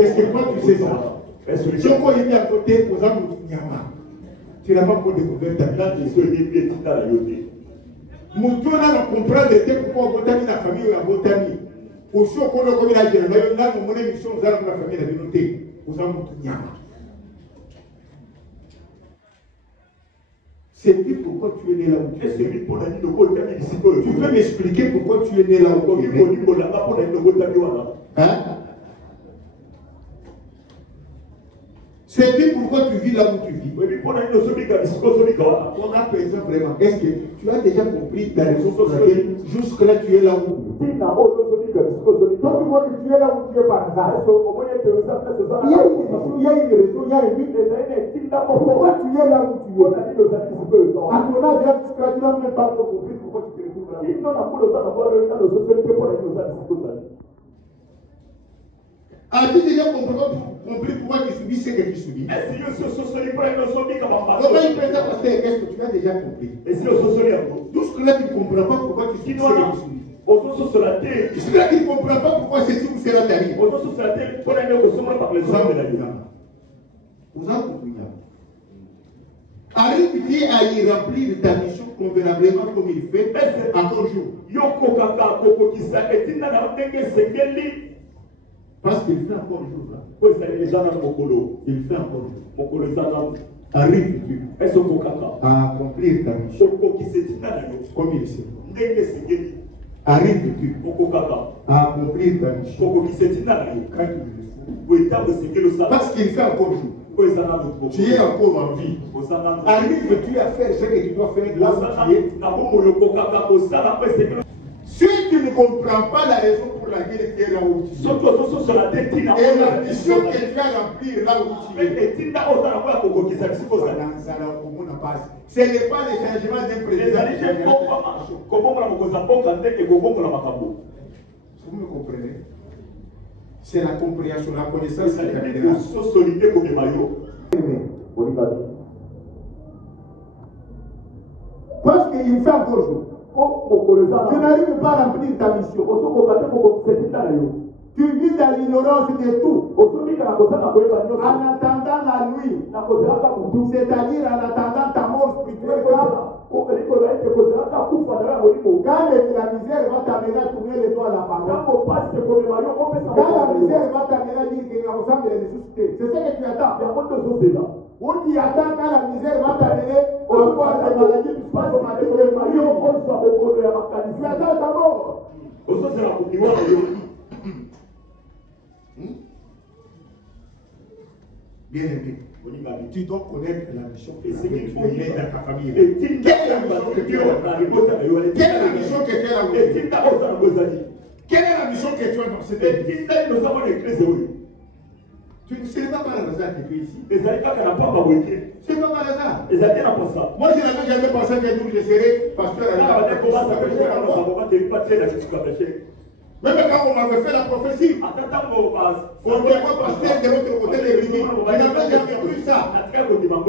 Est-ce que toi tu sais ça? Si on est à côté, aux amis, tu n'as pas encore découvert ta vie. Moutona va comprendre pourquoi on a la famille ou la botanie. Au show qu'on a commis la guerre, on a une émission dans la famille, la communauté. Aux amis, c'est pourquoi tu es né là où tu es né. Tu peux m'expliquer pourquoi tu es né là où tu es né? Hein? C'est pourquoi tu vis là où tu vis. On a besoin vraiment. Est-ce que tu as déjà compris la raison pour laquelle jusque-là tu es là où tu es? Toi, tu vois que tu es là où tu es par hasard. Il y a une raison, il y a un but. Pourquoi tu es là où tu es? À ton âge, tu n'as même pas compris pourquoi tu te retrouves là. As-tu déjà compris pourquoi tu subis ce que tu subis? Pourquoi il présente parce que qu'est-ce que tu as déjà compris? Jusque-là, tu ne comprends pas pourquoi tu subis ce que tu subis. Jusque-là, tu ne comprends pas pourquoi ceci ou cela t'arrive. Vous en comprenez? Arrive-t-il à y remplir ta mission convenablement comme il fait encore jour? Parce qu'il fait encore jour là. Il fait encore jour. Arrive-tu à accomplir ta mission comme il sait? Arrive-tu à accomplir ta mission quand il le fait? Parce qu'il fait encore jour. Tu es encore en vie. Arrives-tu à faire ce que tu dois faire là où tu es? Si tu ne comprends pas la raison pour laquelle tu es là où tu es, et la mission que tu as remplir là où tu es, ce n'est pas le changement d'un président. Vous me comprenez? C'est la compréhension, la connaissance. Parce qu'il fait encore jour. Tu n'arrives pas à remplir ta mission. Tu vis dans l'ignorance de tout. En attendant la nuit. C'est-à-dire en attendant ta mort spirituelle. Quand la misère va t'amener à tourner les doigts à la parole. Quand la misère va t'amener à dire qu'il ressemble à ressusciter. C'est ce que tu attends. Où tu attends quand la misère va t'amener à avoir des maladies du sport. Tu attends ta mort. Bien aimé, tu dois connaître la mission que tu as dans ta famille. Quelle est la mission que tu as? Quelle est la mission que tu as? Quelle est la mission que tu as dans cette église? Ce n'est pas par hasard que tu es ici. Ce n'est pas par hasard. Moi, je n'avais jamais pensé qu'un jour je serais pasteur. Même quand on m'avait fait la prophétie, on ne voit pas pasteur de l'autre côté de l'église. Je n'avais jamais cru ça.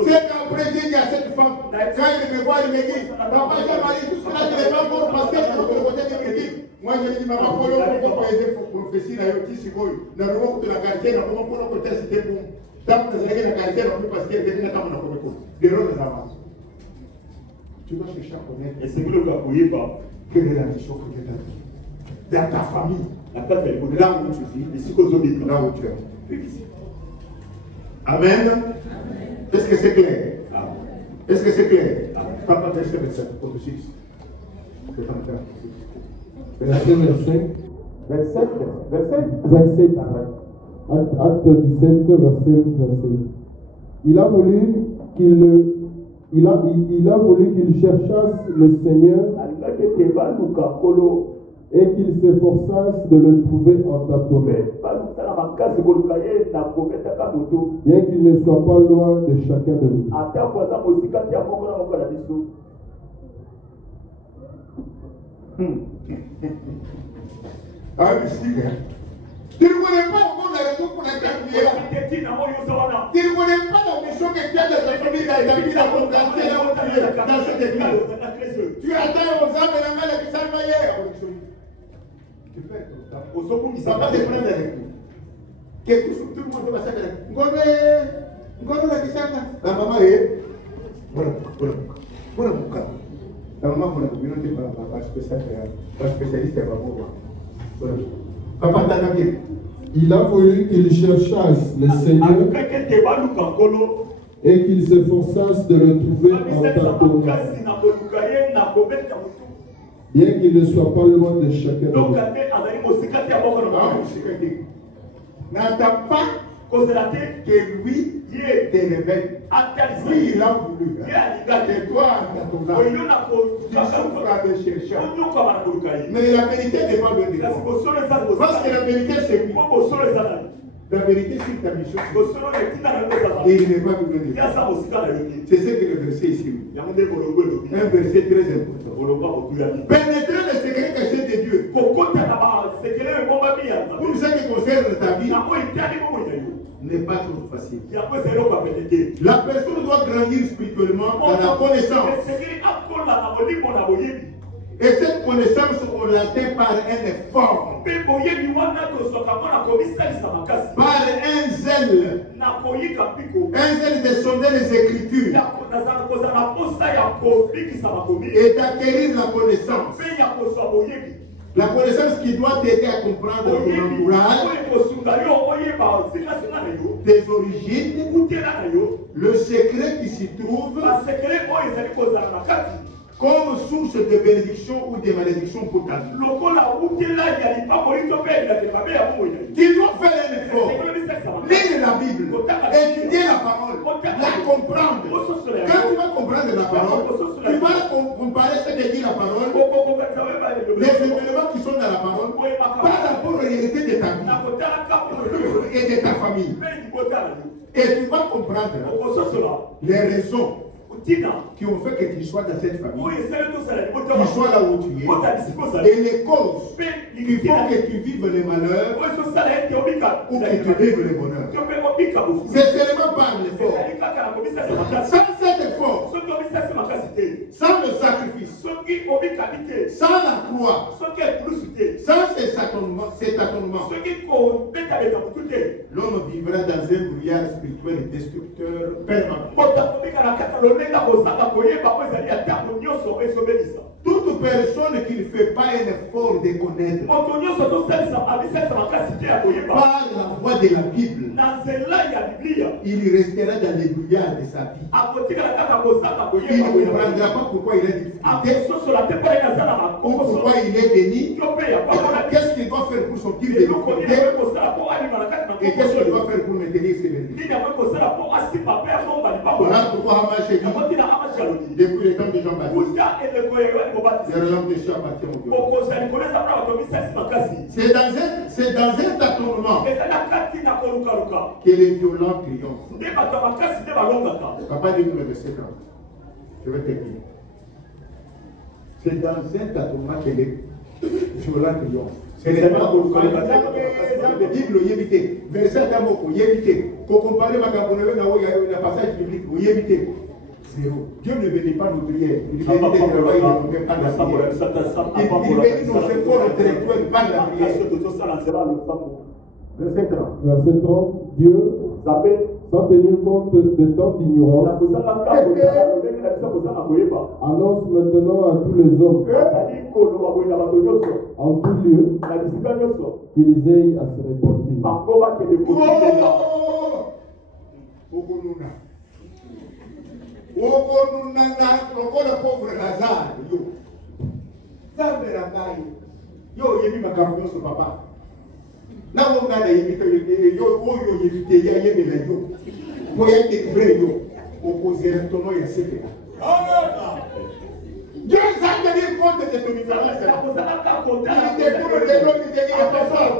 C'est qu'après j'ai dit à cette femme, quand il me voit, il me dit, papa, j'ai marié tout cela, je n'ai pas encore pasteur de l'autre côté de l'église. Moi, je dis, maman, pour pourquoi il y a des prophéties dans le petit Sikoy, dans le monde de la quartier, dans le monde de la côté, c'était bon. Tant que vous avez la quartier, on peut passer, vous avez la caméra pour le coup. Les rôles avancent. Tu dois chercher à connaître. Et c'est vous le cas, quelle est la mission que tu as dans ta famille, là où tu vis, là où tu es. Amen. Est-ce que c'est clair? Est-ce que c'est clair? Papa, verset 27, pour le 6. Verset 25. 27. Acte 17, verset 26. Il a voulu qu'il cherchasse le Seigneur et qu'il s'efforçasse de le trouver en tâtonnant, bien qu'il ne soit pas loin de chacun de nous. Ah, mystique, hein? Tu ne connais pas encore la raison pour laquelle tu es là. Tu ne connais pas la mission que tu as dans ta famille, dans ta vie, dans cette église. Tu attends aux âmes et la main qui s'en va hier. Tu fais tout ça. Ça va te prendre avec nous. Tout le monde va passer avec nous. Ngono la kisanga. La maman est. Voilà. La maman, voilà, vous n'avez pas spécialiste, elle va voir. Voilà. Papa, t'as bien. Il a voulu qu'il cherchasse le Seigneur et qu'il s'efforçasse de le trouver en tâtonnant, bien qu'il ne soit pas loin de chacun de nous. N'attends pas que lui te révèle. Lui, il a voulu. Que toi, tu souffres de chercher. Mais la vérité n'est pas venue. Parce que la vérité, c'est lui. La vérité, c'est ta mission. Et il n'est pas venu. C'est ce que le verset ici. Un verset très important. Pénétrer le secret caché de Dieu. pour ce qui concerne ta vie, n'est pas toujours facile. La personne doit grandir spirituellement dans la connaissance. Et cette connaissance, on l'atteint par un effort, par un zèle de sonder les Écritures et d'acquérir la connaissance. La connaissance qui doit t'aider à comprendre ton entourage, tes origines, le secret qui s'y trouve, comme source de bénédiction ou de malédiction pour ta vie. Tu dois faire un effort. Lire la Bible, étudier la parole, la comprendre. Quand tu vas comprendre la parole, tu vas comparer ce que dit la parole, les événements qui sont dans la parole, par rapport aux réalités de ta vie et de ta famille. Et tu vas comprendre les raisons qui ont fait que tu sois dans cette famille, tu sois là où tu es, et les causes qui font que tu vives les malheurs ou que tu vives le bonheur. C'est seulement par l'effort. Sans cet effort, sans le sacrifice, sans la croix, sans cet attonnement, l'homme vivra dans un brouillard spirituel et destructeur permanent. Toute personne qui ne fait pas un effort de connaître par la voie de la Bible, il restera dans les brouillards de sa vie. Il ne comprendra pas pourquoi il est difficulté ou pourquoi il est béni. Qu'est-ce qu'il doit faire pour sortir des difficultés et qu'est-ce qu'il doit faire pour maintenir ses bénéfices. Voilà pourquoi Hamas dit depuis le temps de Jean-Baptiste, les langues de Dieu appartiennent au Dieu. C'est dans un tâtonnement que les violents triomphent. Papa dit le verset 30. Je vais te dire. C'est dans un tâtonnement que les violents triomphent. C'est les la Bible, éviter. Verset d'Amoko, éviter. Pour comparer ma caponneuse dans le passage biblique, éviter. Dieu ne bénit pas nos prières. Il bénit les travail et ne pas la prière. Il bénit nos efforts intellectuels par la prière. Verset 30. Verset 30. Dieu, sans tenir compte de tant d'ignorance, annonce maintenant à tous les hommes, en tout lieu, qu'ils aient à se repentir. Encore le pauvre Lazare, yo, il y a mis ma caméra sur papa. Na mo na da yimito yo yimite ya yemi la yo. Mo ya découvrir yo. Opposer ton nom ya sete. Dieu s'en tenir compte de ton ignorance. Il découvre les noms qui te disent à personne.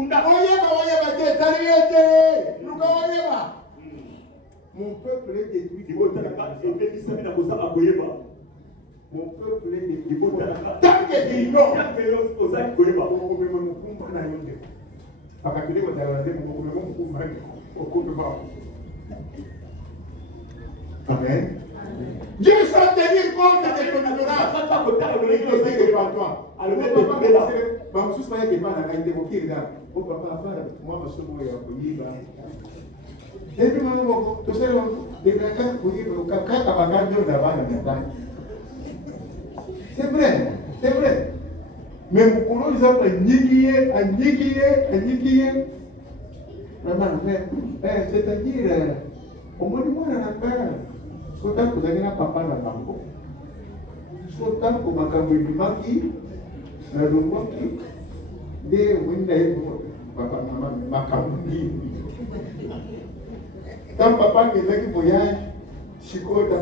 Oye ba te tariete. Luka oye ba. Mon peuple est détruit. Mon peuple est détruit. Tant que tu ignores. Amen. Dieu s'en tenir compte de ton ignorance. C'est vrai, c'est vrai. Mais vous connaissez ça, c'est-à-dire, au moins du moins, on a peur. Soit que vous avez un papa dans le banco. Soit que vous avez un maki, un maki, des windows, papa, maman, makambi. Quand papa est là qui voyage, chicote.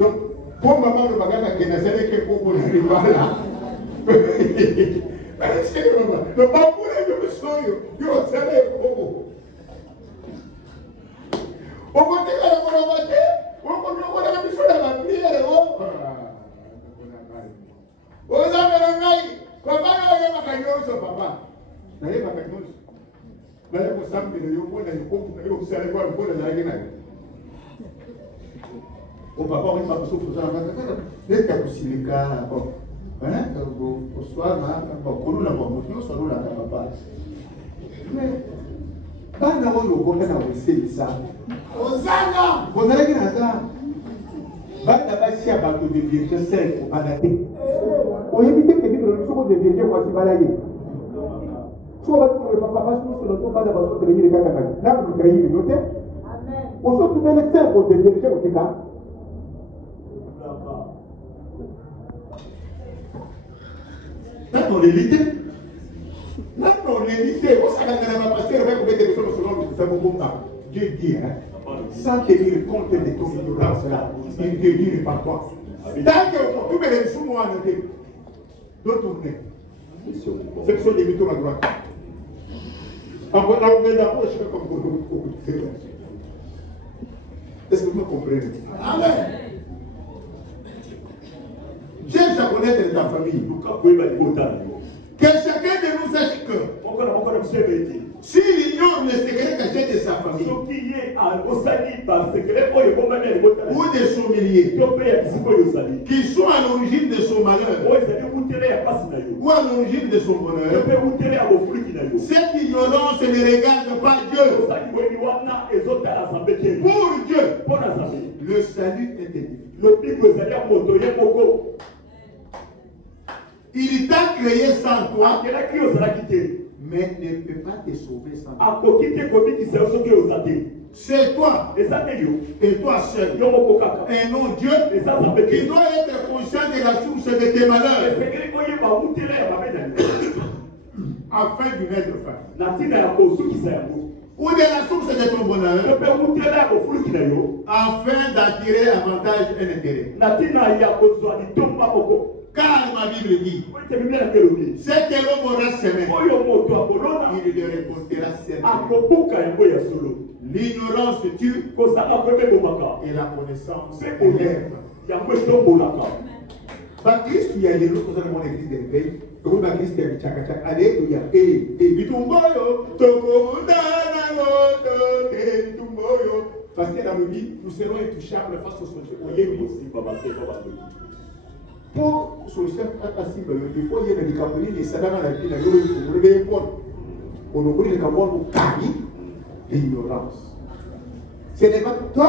Donc, pour maman, le bagage qui n'a jamais que pour le rival. Le bambou est de l'histoire, il va se faire beaucoup. Au côté de la volonté, au côté de la mission de la prière, aux amis, papa n'a pas gagné son papa. naye bakanyonso naye kosambela yomona ikoku naye okusalekwa lukola zalaki naye opapa oyi bakusufuzanga neti akusilika oswana bakolula bamoto nyonso alolaka papa bana oyo okonda na koselisa ozanga bozalaki naza bana basia bato de vierge 5 kopanda te oyebi te ke bibelo soko de vierge mwasi bana ye soko batokole papa basi nyonso noto bana bazotreyire kaka nakotreyire yo te osotumele 5 de vierge kotika non l'élite. Non l'élite. Vous savez que parce que vous avez des choses selon le fameux Dieu dit, sans tenir compte de ton ignorance, il ne dit pas toi. Tant que vous mettez sous moi, d'autres tourner. Ce qui sont des mythos à droite. En vous d'abord, je fais comme vous. Est-ce que vous me comprenez? Amen. Cherche à connaître ta famille. Que chacun de nous sache que s'il ignore le secret caché de sa famille ou de son milieu qui sont à l'origine de son malheur ou à l'origine de son bonheur, cette ignorance ne regarde pas Dieu. Pour Dieu, le salut est édifiant. Il t'a créé sans toi, mais ne peut pas te sauver sans toi. C'est toi et toi seul. Et non Dieu qui doit être conscient de la source de tes malheurs afin d'y mettre fin. Ou de la source de ton bonheur afin d'attirer avantage et intérêt. Car ma Bible dit, c'est que l'homme aura semé, il le récoltera certainement. L'ignorance tue et la connaissance élève. Christ, il y a des autres dans mon église de l'éveil. Comme Christ, il y a des tchaka-tchaka. Alléluia. Parce que dans le vie, nous serons intouchables face au soleil. Pour ce chef assis, il faut y avoir des campagnes, des sadans à la vie, des ponts. On oublie les campagnes pour carrer l'ignorance. Ce n'est pas toi,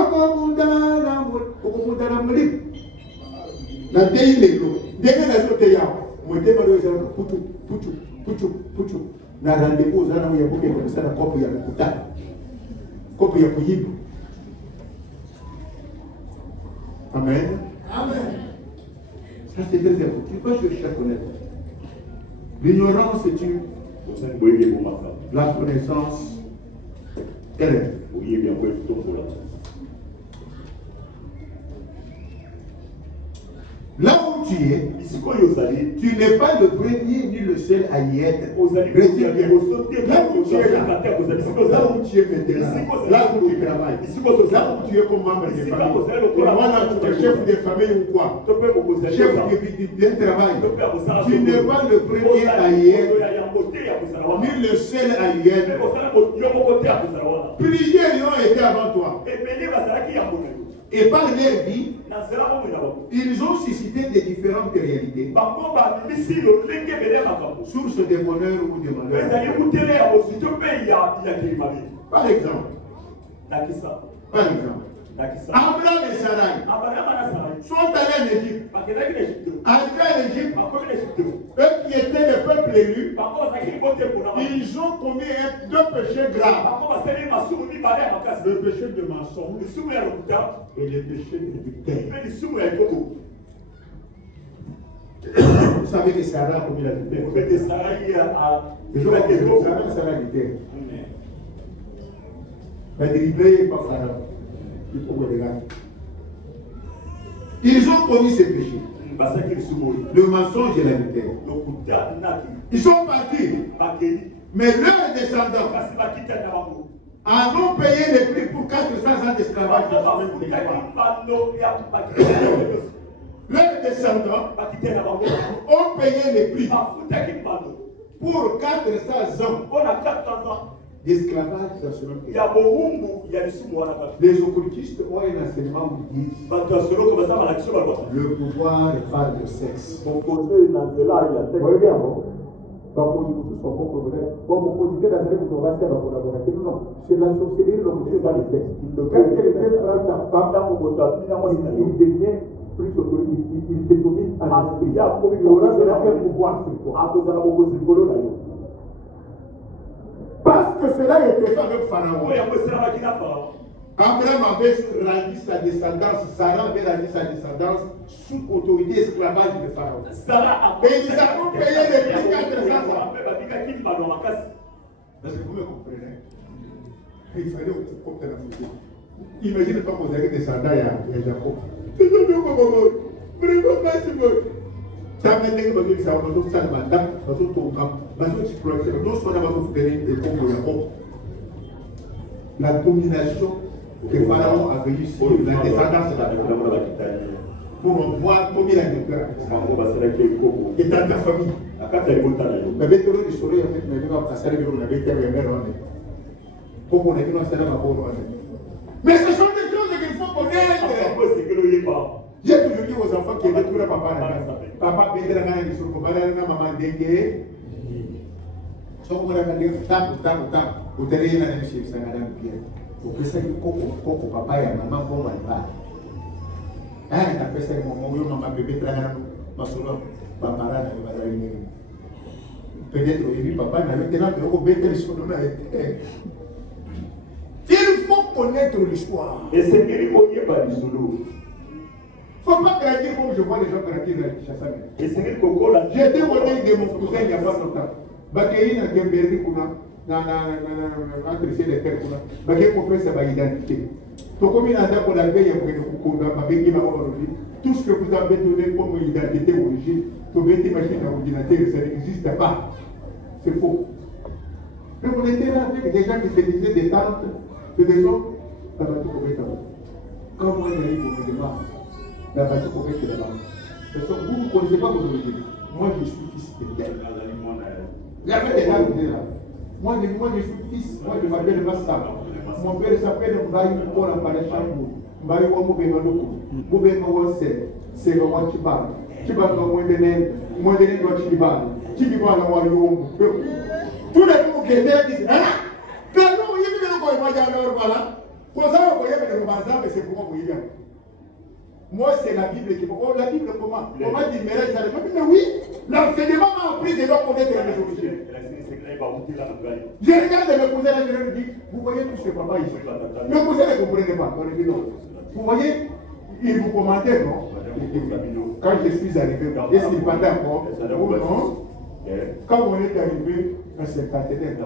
la télé, les lots. Dès que la sote ya, moi, t'es pas le genre, putu. Na rendez-vous, ça n'a pas eu comme ça, la copie à l'écoutage. Copie à Pouillib. Amen. Amen. Ça, c'est très important. Tu peux chercher à connaître. L'ignorance tue. La connaissance élève. Là où tu es, tu n'es pas le premier ni le seul à y être. Là où tu es maintenant, là où tu travailles, là où tu es comme membre de famille, voilà, tu es chef de famille ou quoi, chef de travail, tu n'es pas le premier à y être, ni le seul à y être. Plusieurs y ont été avant toi. Et par leur vie, ils ont suscité des différentes réalités. Source de bonheur ou de malheur. Par exemple, Abraham et Sarai sont allés en Égypte. Arrivés en Égypte, eux qui étaient le peuple élu, ils ont commis deux péchés graves. Le péché de mensonge et le péché d'adultère. Vous savez que Sarah a commis l'adultère. Sarah l'adultère. La dribbler par Pharaon. Ils ont commis ces péchés. Le mensonge et l'adultère. Ils sont partis. Mais leurs descendants en ont payé le prix pour 400 ans d'esclavage. Leurs descendants ont payé le prix pour 400 ans On a 400 ans. d'esclavage dans ce même pays. Il y a beaucoup, il y a des sous-mois là-bas. Les occultistes ont un enseignement où ils disent le pouvoir parle de sexe. Vous voyez bien, non? C'est la sorcellerie, le motif dans le sexe. Quand quelqu'un prend ta femme, il devient plus autorité, il te domine en esprit. Il y a un pouvoir sur toi. Parce que cela était fait avec Pharaon. Abraham avait rendu sa descendance, Sarah avait rendu sa descendance sous autorité esclavage de Pharaon. Et ils ont payé les prix 400 ans. Parce que vous me comprenez. Il fallait compter la musique. Imaginez pas que vous avez descendant à Jacob. La domination que Pharaon a réussi sur la descendance de la pour voir combien il a de peur. Et dans ta famille. Mais ce sont des choses qu'il faut connaître. J'ai toujours dit aux enfants qui aimaient tout le papa. Papa, maman, peut-être au début, papa n'avait maintenant que son nom. Il faut connaître l'histoire. Et c'est qu'il faut y avoir du solo. Il ne faut pas grandir comme je vois les gens grandir dans le Kinshasa. Et c'est qu'il faut qu'on la. J'ai été monté de mon cousin il n'y a pas longtemps. Bakayina na Gemberdi kuna na entre ces les terres kuna. Bakay ko faire sa identité. Donc comme il a pour la veille pour que kukunda babeki ba aujourd'hui. Tout ce que vous avez donné comme identité origine, pour mettre machine à ordinateur, ça n'existe pas. C'est faux. Mais on était là avec des gens qui se disaient des tantes, des gens, la bateau pour mettre là-bas. Quand moi j'arrive au gouvernement, la bateau pour mettre là-bas. Vous ne connaissez pas vos origines. Moi je suis fils de terre. Il y avait des gens qui étaient là. Moi je suis fils, moi je m'appelle Massa. Mon père s'appelle Mbaye Paul Ampalachambo. Mbaye Wambo Bemaloko. Moube Mawase, c'est le roi Chibal. Chibal doit moins de doit Chibal. Chibal a Wayom. Tous les gens qui étaient disent, ah, quand nous, il y a des gens qui ont voilà. Pour ça, vous voyez, mais c'est pourquoi vous voyez bien. Moi, c'est la Bible qui oh, la Bible comment? Comment dit, mais là, mais oui, l'enseignement m'a appris de leur connaître les origines. Je regarde mes cousins là, je leur dis, vous voyez tout ce papa ici. Mes cousins ne comprenaient pas. Vous voyez, ils vous commentaient, non? Quand je suis arrivé, est-ce qu'il parlait encore? Non. Quand on est arrivé à ce partenaire,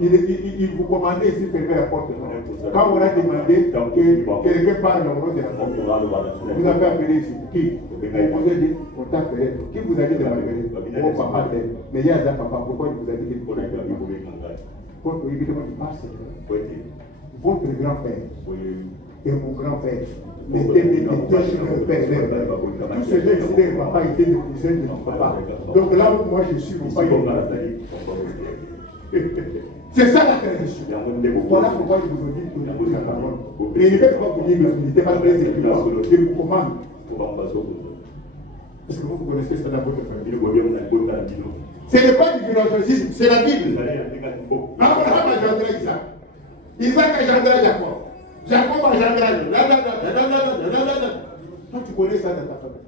il vous commandait ici fermer la porte. Quand on a demandé que quelqu'un parle au nom de la porte, vous avez appelé ici. Qui? Vous avez dit, on t'a appelé. Qui vous a dit de m'appeler? Mon papa, mais il y a un papa, pourquoi il vous a dit qu'il faut l'appeler? Votre grand-père et mon grand-père n'étaient des pères. Tous ces gens étaient papa, étaient des cousins de mon papa. Donc là où moi je suis, mon papa. C'est ça la tradition. Voilà pourquoi je vous dis que vous la parole. Et il ne peut pas vous dire que vous n'êtes pas très équilibré. Je vous commande. Est-ce que vous connaissez ça dans votre famille? Ce n'est pas du villageoisisme, c'est la Bible. Abraham a engendré Isaac. Isaac a engendré Jacob. Jacob a engendré. Toi, tu connais ça dans ta famille.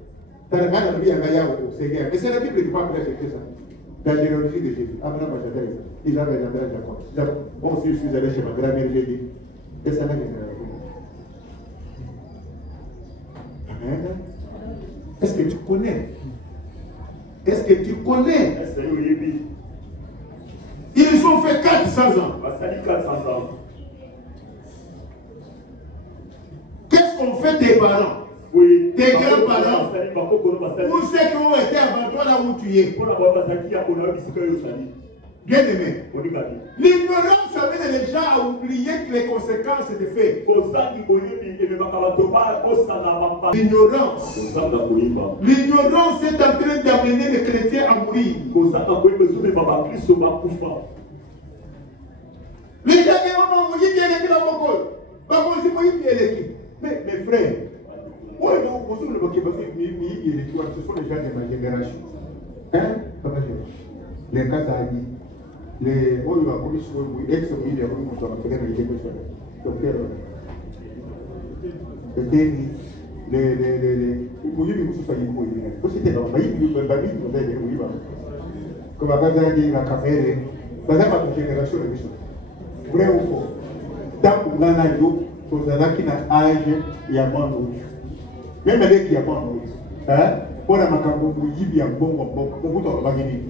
Tu regardes la vie à Gaïa au Seigneur. Mais c'est la Bible qui parle de ça. Dans la généalogie de Jésus. Abraham a engendré Isaac. Isaac a engendré Jacob. Moi aussi, je suis allé chez ma grand-mère, j'ai dit. Et ça n'a rien à voir. Amen. Est-ce que tu connais? Est-ce que tu connais? Ils ont fait 400 ans. Qu'est-ce qu'ont fait tes parents? Oui. Tes grands-parents? Ou ceux qui ont été avant toi là où tu es? Bien aimé. L'ignorance amène les gens à oublier les conséquences des faits. L'ignorance. L'ignorance est en train d'amener les chrétiens à mourir. Les gens qui ont mouillé bien les mais mes frères, ce sont les gens de ma génération. Hein? Les Katani, les ex-militaires, vrai ou faux? Tant qu'on a eu, on a qui n'a âge et à mon âge. Même avec qui a mon âge. Hein? On a ma cambo, il y a bon, on vous donne la guinée.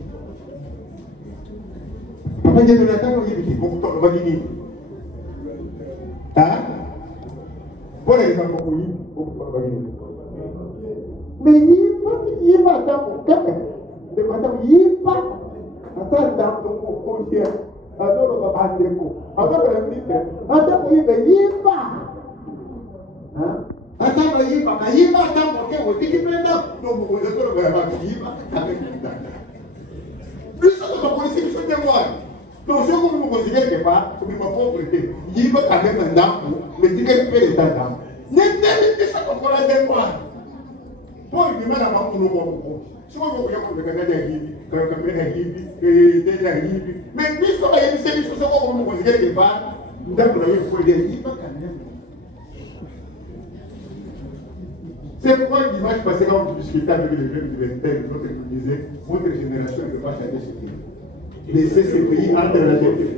Papa, il y a de la table, on vous donne la guinée. Hein? Pour les cambo, on vous donne la guinée. Mais il n'y a pas de madame, il n'y a pas. Attends, dans ton adoro babandeko adoro ministre adoro yiba atama yiba kayiba atama ke wotiki prenda no mo adoro baba yiba biso to polisi biso te moi donc je vous considère que pas comme ma pauvreté yiba quand même ndambu mais dike pele tata n'était pas ça qu'on la de moi pour lui mettre à ma mono si on veut qu'on le gagne hivi quand même hivi et déjà hivi mais biso ba yebi se biso ko ko mo considère que pas ndambu na yo faut dire yiba quand même. C'est pourquoi l'image passée quand on discutait avec les jeunes universitaires, nous disaient, votre génération ne peut pas changer ce pays. Laissez ce pays entre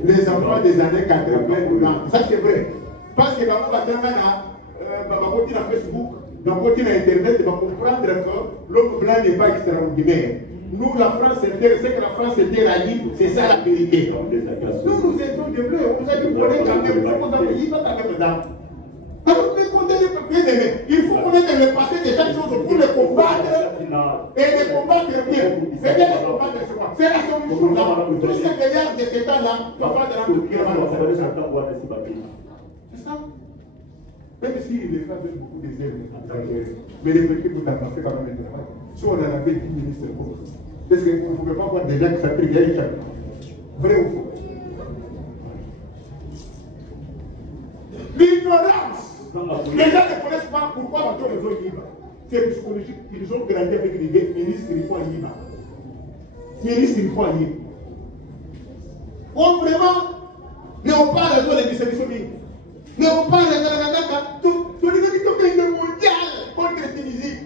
les enfants des années 80. Ça c'est vrai. Parce que quand on va dans Facebook, dans Internet, on va comprendre que l'homme blanc n'est pas extraordinaire. Nous, la France était, c'est que la France était ralliée, c'est ça la vérité. Nous étions des bleus, on nous a dit qu'on est quand même, on a dit qu'on est dedans. Alors, il faut connaître le passé de chaque chose pour les combattre et les combattre bien. C'est bien les combattre, c'est quoi? C'est la solution là. Tous ces milliards de cet temps-là, on va de la culture. C'est ça. Même si les femmes veulent beaucoup des ailes, mais les petits vous n'avez pas fait quand même le travail. Si on en avait 10 ministres pour vous, parce que vous ne pouvez pas voir des gens qui s'attribuent chaque. Vrai ou faux? L'ignorance. Les gens ne connaissent pas pourquoi on les ont libres. C'est psychologique. Ils ont grandi avec l'idée ministre il faut libre. Ministre il faut libre. On vraiment, mais on parle de l'émission. Mais on parle de tout le monde qui toque le mondial contre la Tunisie.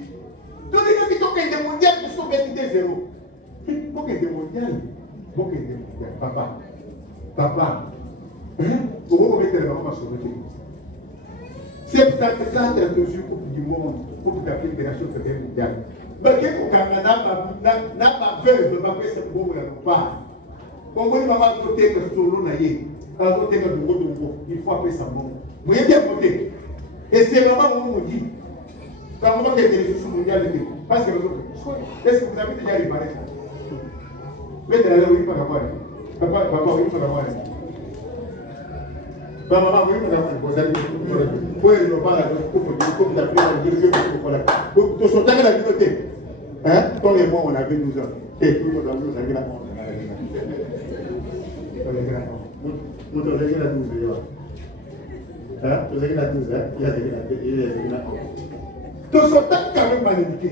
Tout le monde qui toque le mondial pour sauver l'idée zéro. Pourquoi le mondial? Pourquoi le mondial? Papa. Hein? Pourquoi mettre les enfants sur le pays? C'est ça toujours du monde, pour la fédération mondiale. Mais qu'est-ce que Canada n'a pas fait, ne va pas faire ce qu'on ne pas. On va pas voter que solo naïe, voter que il faut appeler ça bon. Vous voyez bien voter. Et c'est vraiment où on dit. Quand on va faire des ressources mondiales, parce que est-ce que vous avez déjà réparé ça? Mettez la oui, pas la voir. Papa, oui, pas la voir. Maman, oui, vous avez oui, ne pas la comme la pour te sortir la liberté. Hein? Toi et moi, on avait 12 ans. Et tout le monde a vu, on avait la honte. Vous avez la 12 ans. Hein? Vous avez la 12 ans. Il y a la honte. Te sortir quand même mal éduqué.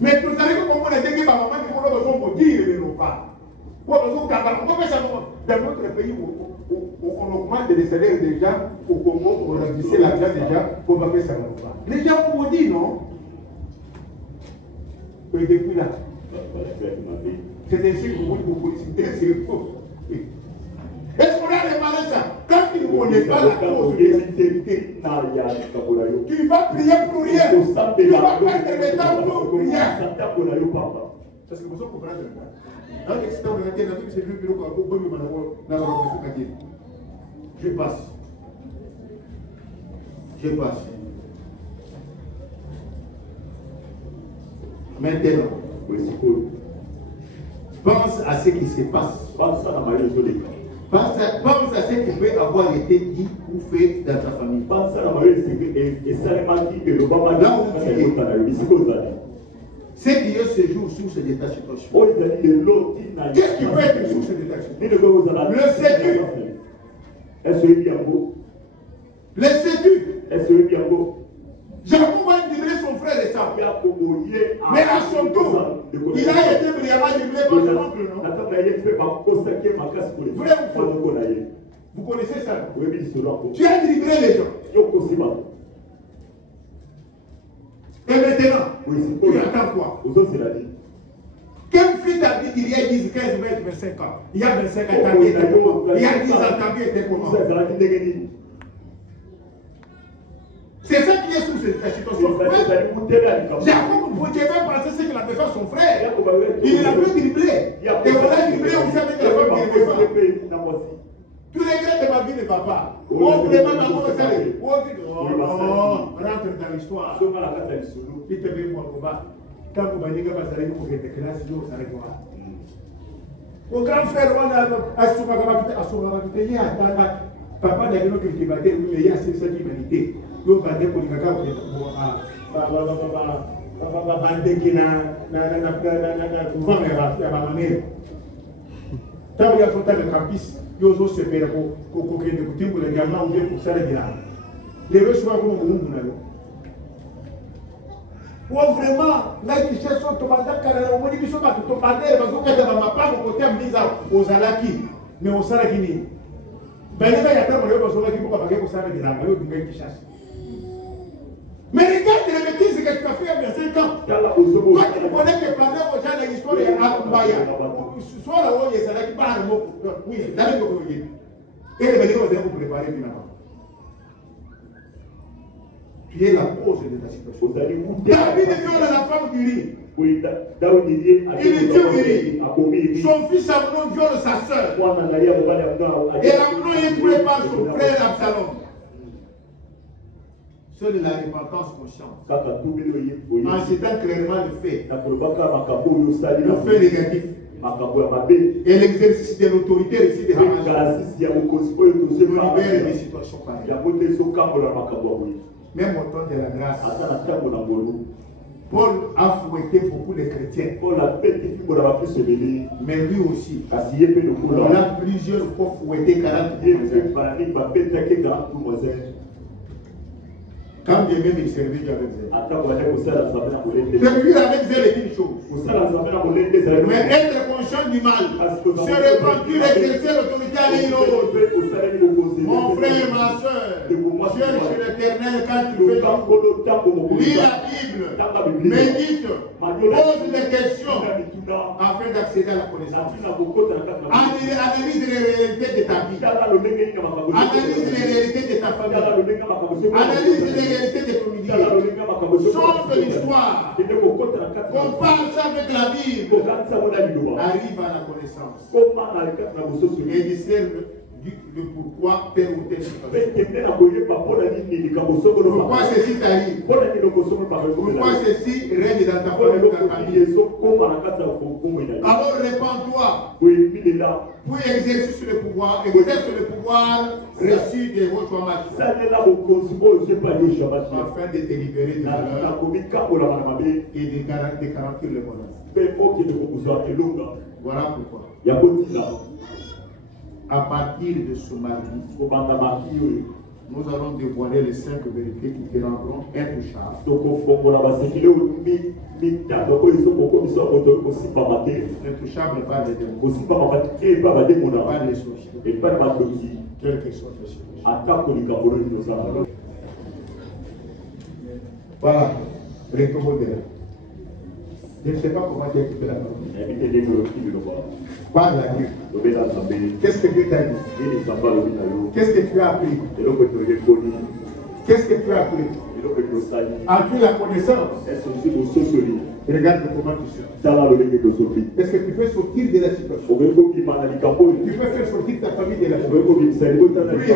Mais vous savez comment on a dit que ma maman dit qu'on a besoin de dire les repas. On peut faire ça dans notre pays où on augmente les salaires des gens, au Congo, on a baissé l'argent des gens, on va faire ça. Les gens ont dit non. Et depuis là, c'est ainsi que vous publicité, c'est faux. Est-ce qu'on a réparé ça? Quand il ne connaît pas la cause de l'intégrité, tu vas prier pour rien. Tu vas perdre le temps pour rien. Parce que vous comprenez le temps. Je passe. Maintenant, Pense à ce qui se passe. Pense à ce qui peut avoir été dit ou fait dans ta famille. Ce qui est ce jour source de ta situation. Qu'est-ce qui peut être source de ta situation? Le sais-tu? Le sais-tu? Jacob a libéré son frère Esau. Mais à son tour, il a été brillamment libéré par son oncle, non? Vrai ou faux? Vous connaissez ça? Tu as libéré les gens. Et maintenant, tu attends quoi? Quelle fille t'a dit qu'il y a 10, 15, 20, 25 ans? Il y a 25 ans, ta vie était comment? Il y a 10 ans, ta vie était comment? C'est ça qui est sous cette situation. Jacob pouvait penser ce qu'il avait fait à son frère. Il l'a fait dribbler. Et on l'a driblé, on savait que la femme qui est tu regrettes ma vie de papa. Oh, vraiment, maman, ça rentre dans l'histoire. Il te met moi au bas. Quand vous m'avez dit que vous allez vous faire des classes, vous allez voir. Mon grand frère, on a papa n'a pas cultivé, mais il y a cette humanité. Nous avons pour les cacao tant qu'il y a son temps de campus, il y a aussi ce père pour les gamins ou bien pour ça les les reçoivent comme vous. Ou vraiment, là, ils cherchent son tomate, car on dit qu'ils sont pas tout tomate, parce qu'on a ma part au côté aux Alaki, mais au Salakini. Ben, il y a des gens qui vont payer pour ça les gamins, qui chassent. Mais regarde les bêtises que tu as fait il y a 5 ans. Toi, tu connais que pendant que j'ai l'histoire de Akumbaya, soit là où il y a ça qui parle, oui, dans le monde. Et les bêtises vont vous préparer maintenant. Tu es la cause de ta situation. David viole la femme du riz. Il était au riz. Son fils Amnon viole sa soeur. Et Amnon est tué par son frère Absalom. Seule la repentance consciente. En citant clairement le fait négatif. Et l'exercice de l'autorité réussit de libérer des situations pareilles. Même au temps de la grâce, Paul a fouetté beaucoup de chrétiens. Mais lui aussi, on a plusieurs fois fouetté 40 quand bien même il servait Dieu avec zèle. Servir avec zèle est une chose. Mais être conscient du mal, se repentir, exercer l'autorité à l'autre. Mon frère, ma soeur, cherche l'Éternel quand tu fais lis la Bible, médite, pose des questions afin d'accéder à la connaissance. Analyse les réalités de ta vie. Analyse les réalités de ta famille. Analyse les réalités de ton milieu. Change de l'histoire. Compare ça avec la Bible. Arrive à la connaissance. Et discerne le pourquoi telle ou telle situation. Pourquoi ceci t'arrive? Pourquoi ceci règne dans ta famille? Alors répands-toi. Pour exercer le pouvoir, exerce le pouvoir reçu de votre afin de te libérer de malheur et de garantir le bonheur. Voilà pourquoi. À partir de ce mardi, nous allons dévoiler les 5 vérités qui te rendront intouchable. Intouchable par les démons, pas les sorciers, quel que soit le sujet. Voilà, recommandé. Je ne sais pas comment tu as écouté la parole. Parle à Dieu. Qu'est-ce que Dieu t'a dit? Qu'est-ce que tu as appris? Qu'est-ce que tu as appris? As-tu la connaissance? Regarde comment tu sais. Est-ce que tu peux sortir de la situation? Tu peux faire sortir ta famille de la situation. Oui,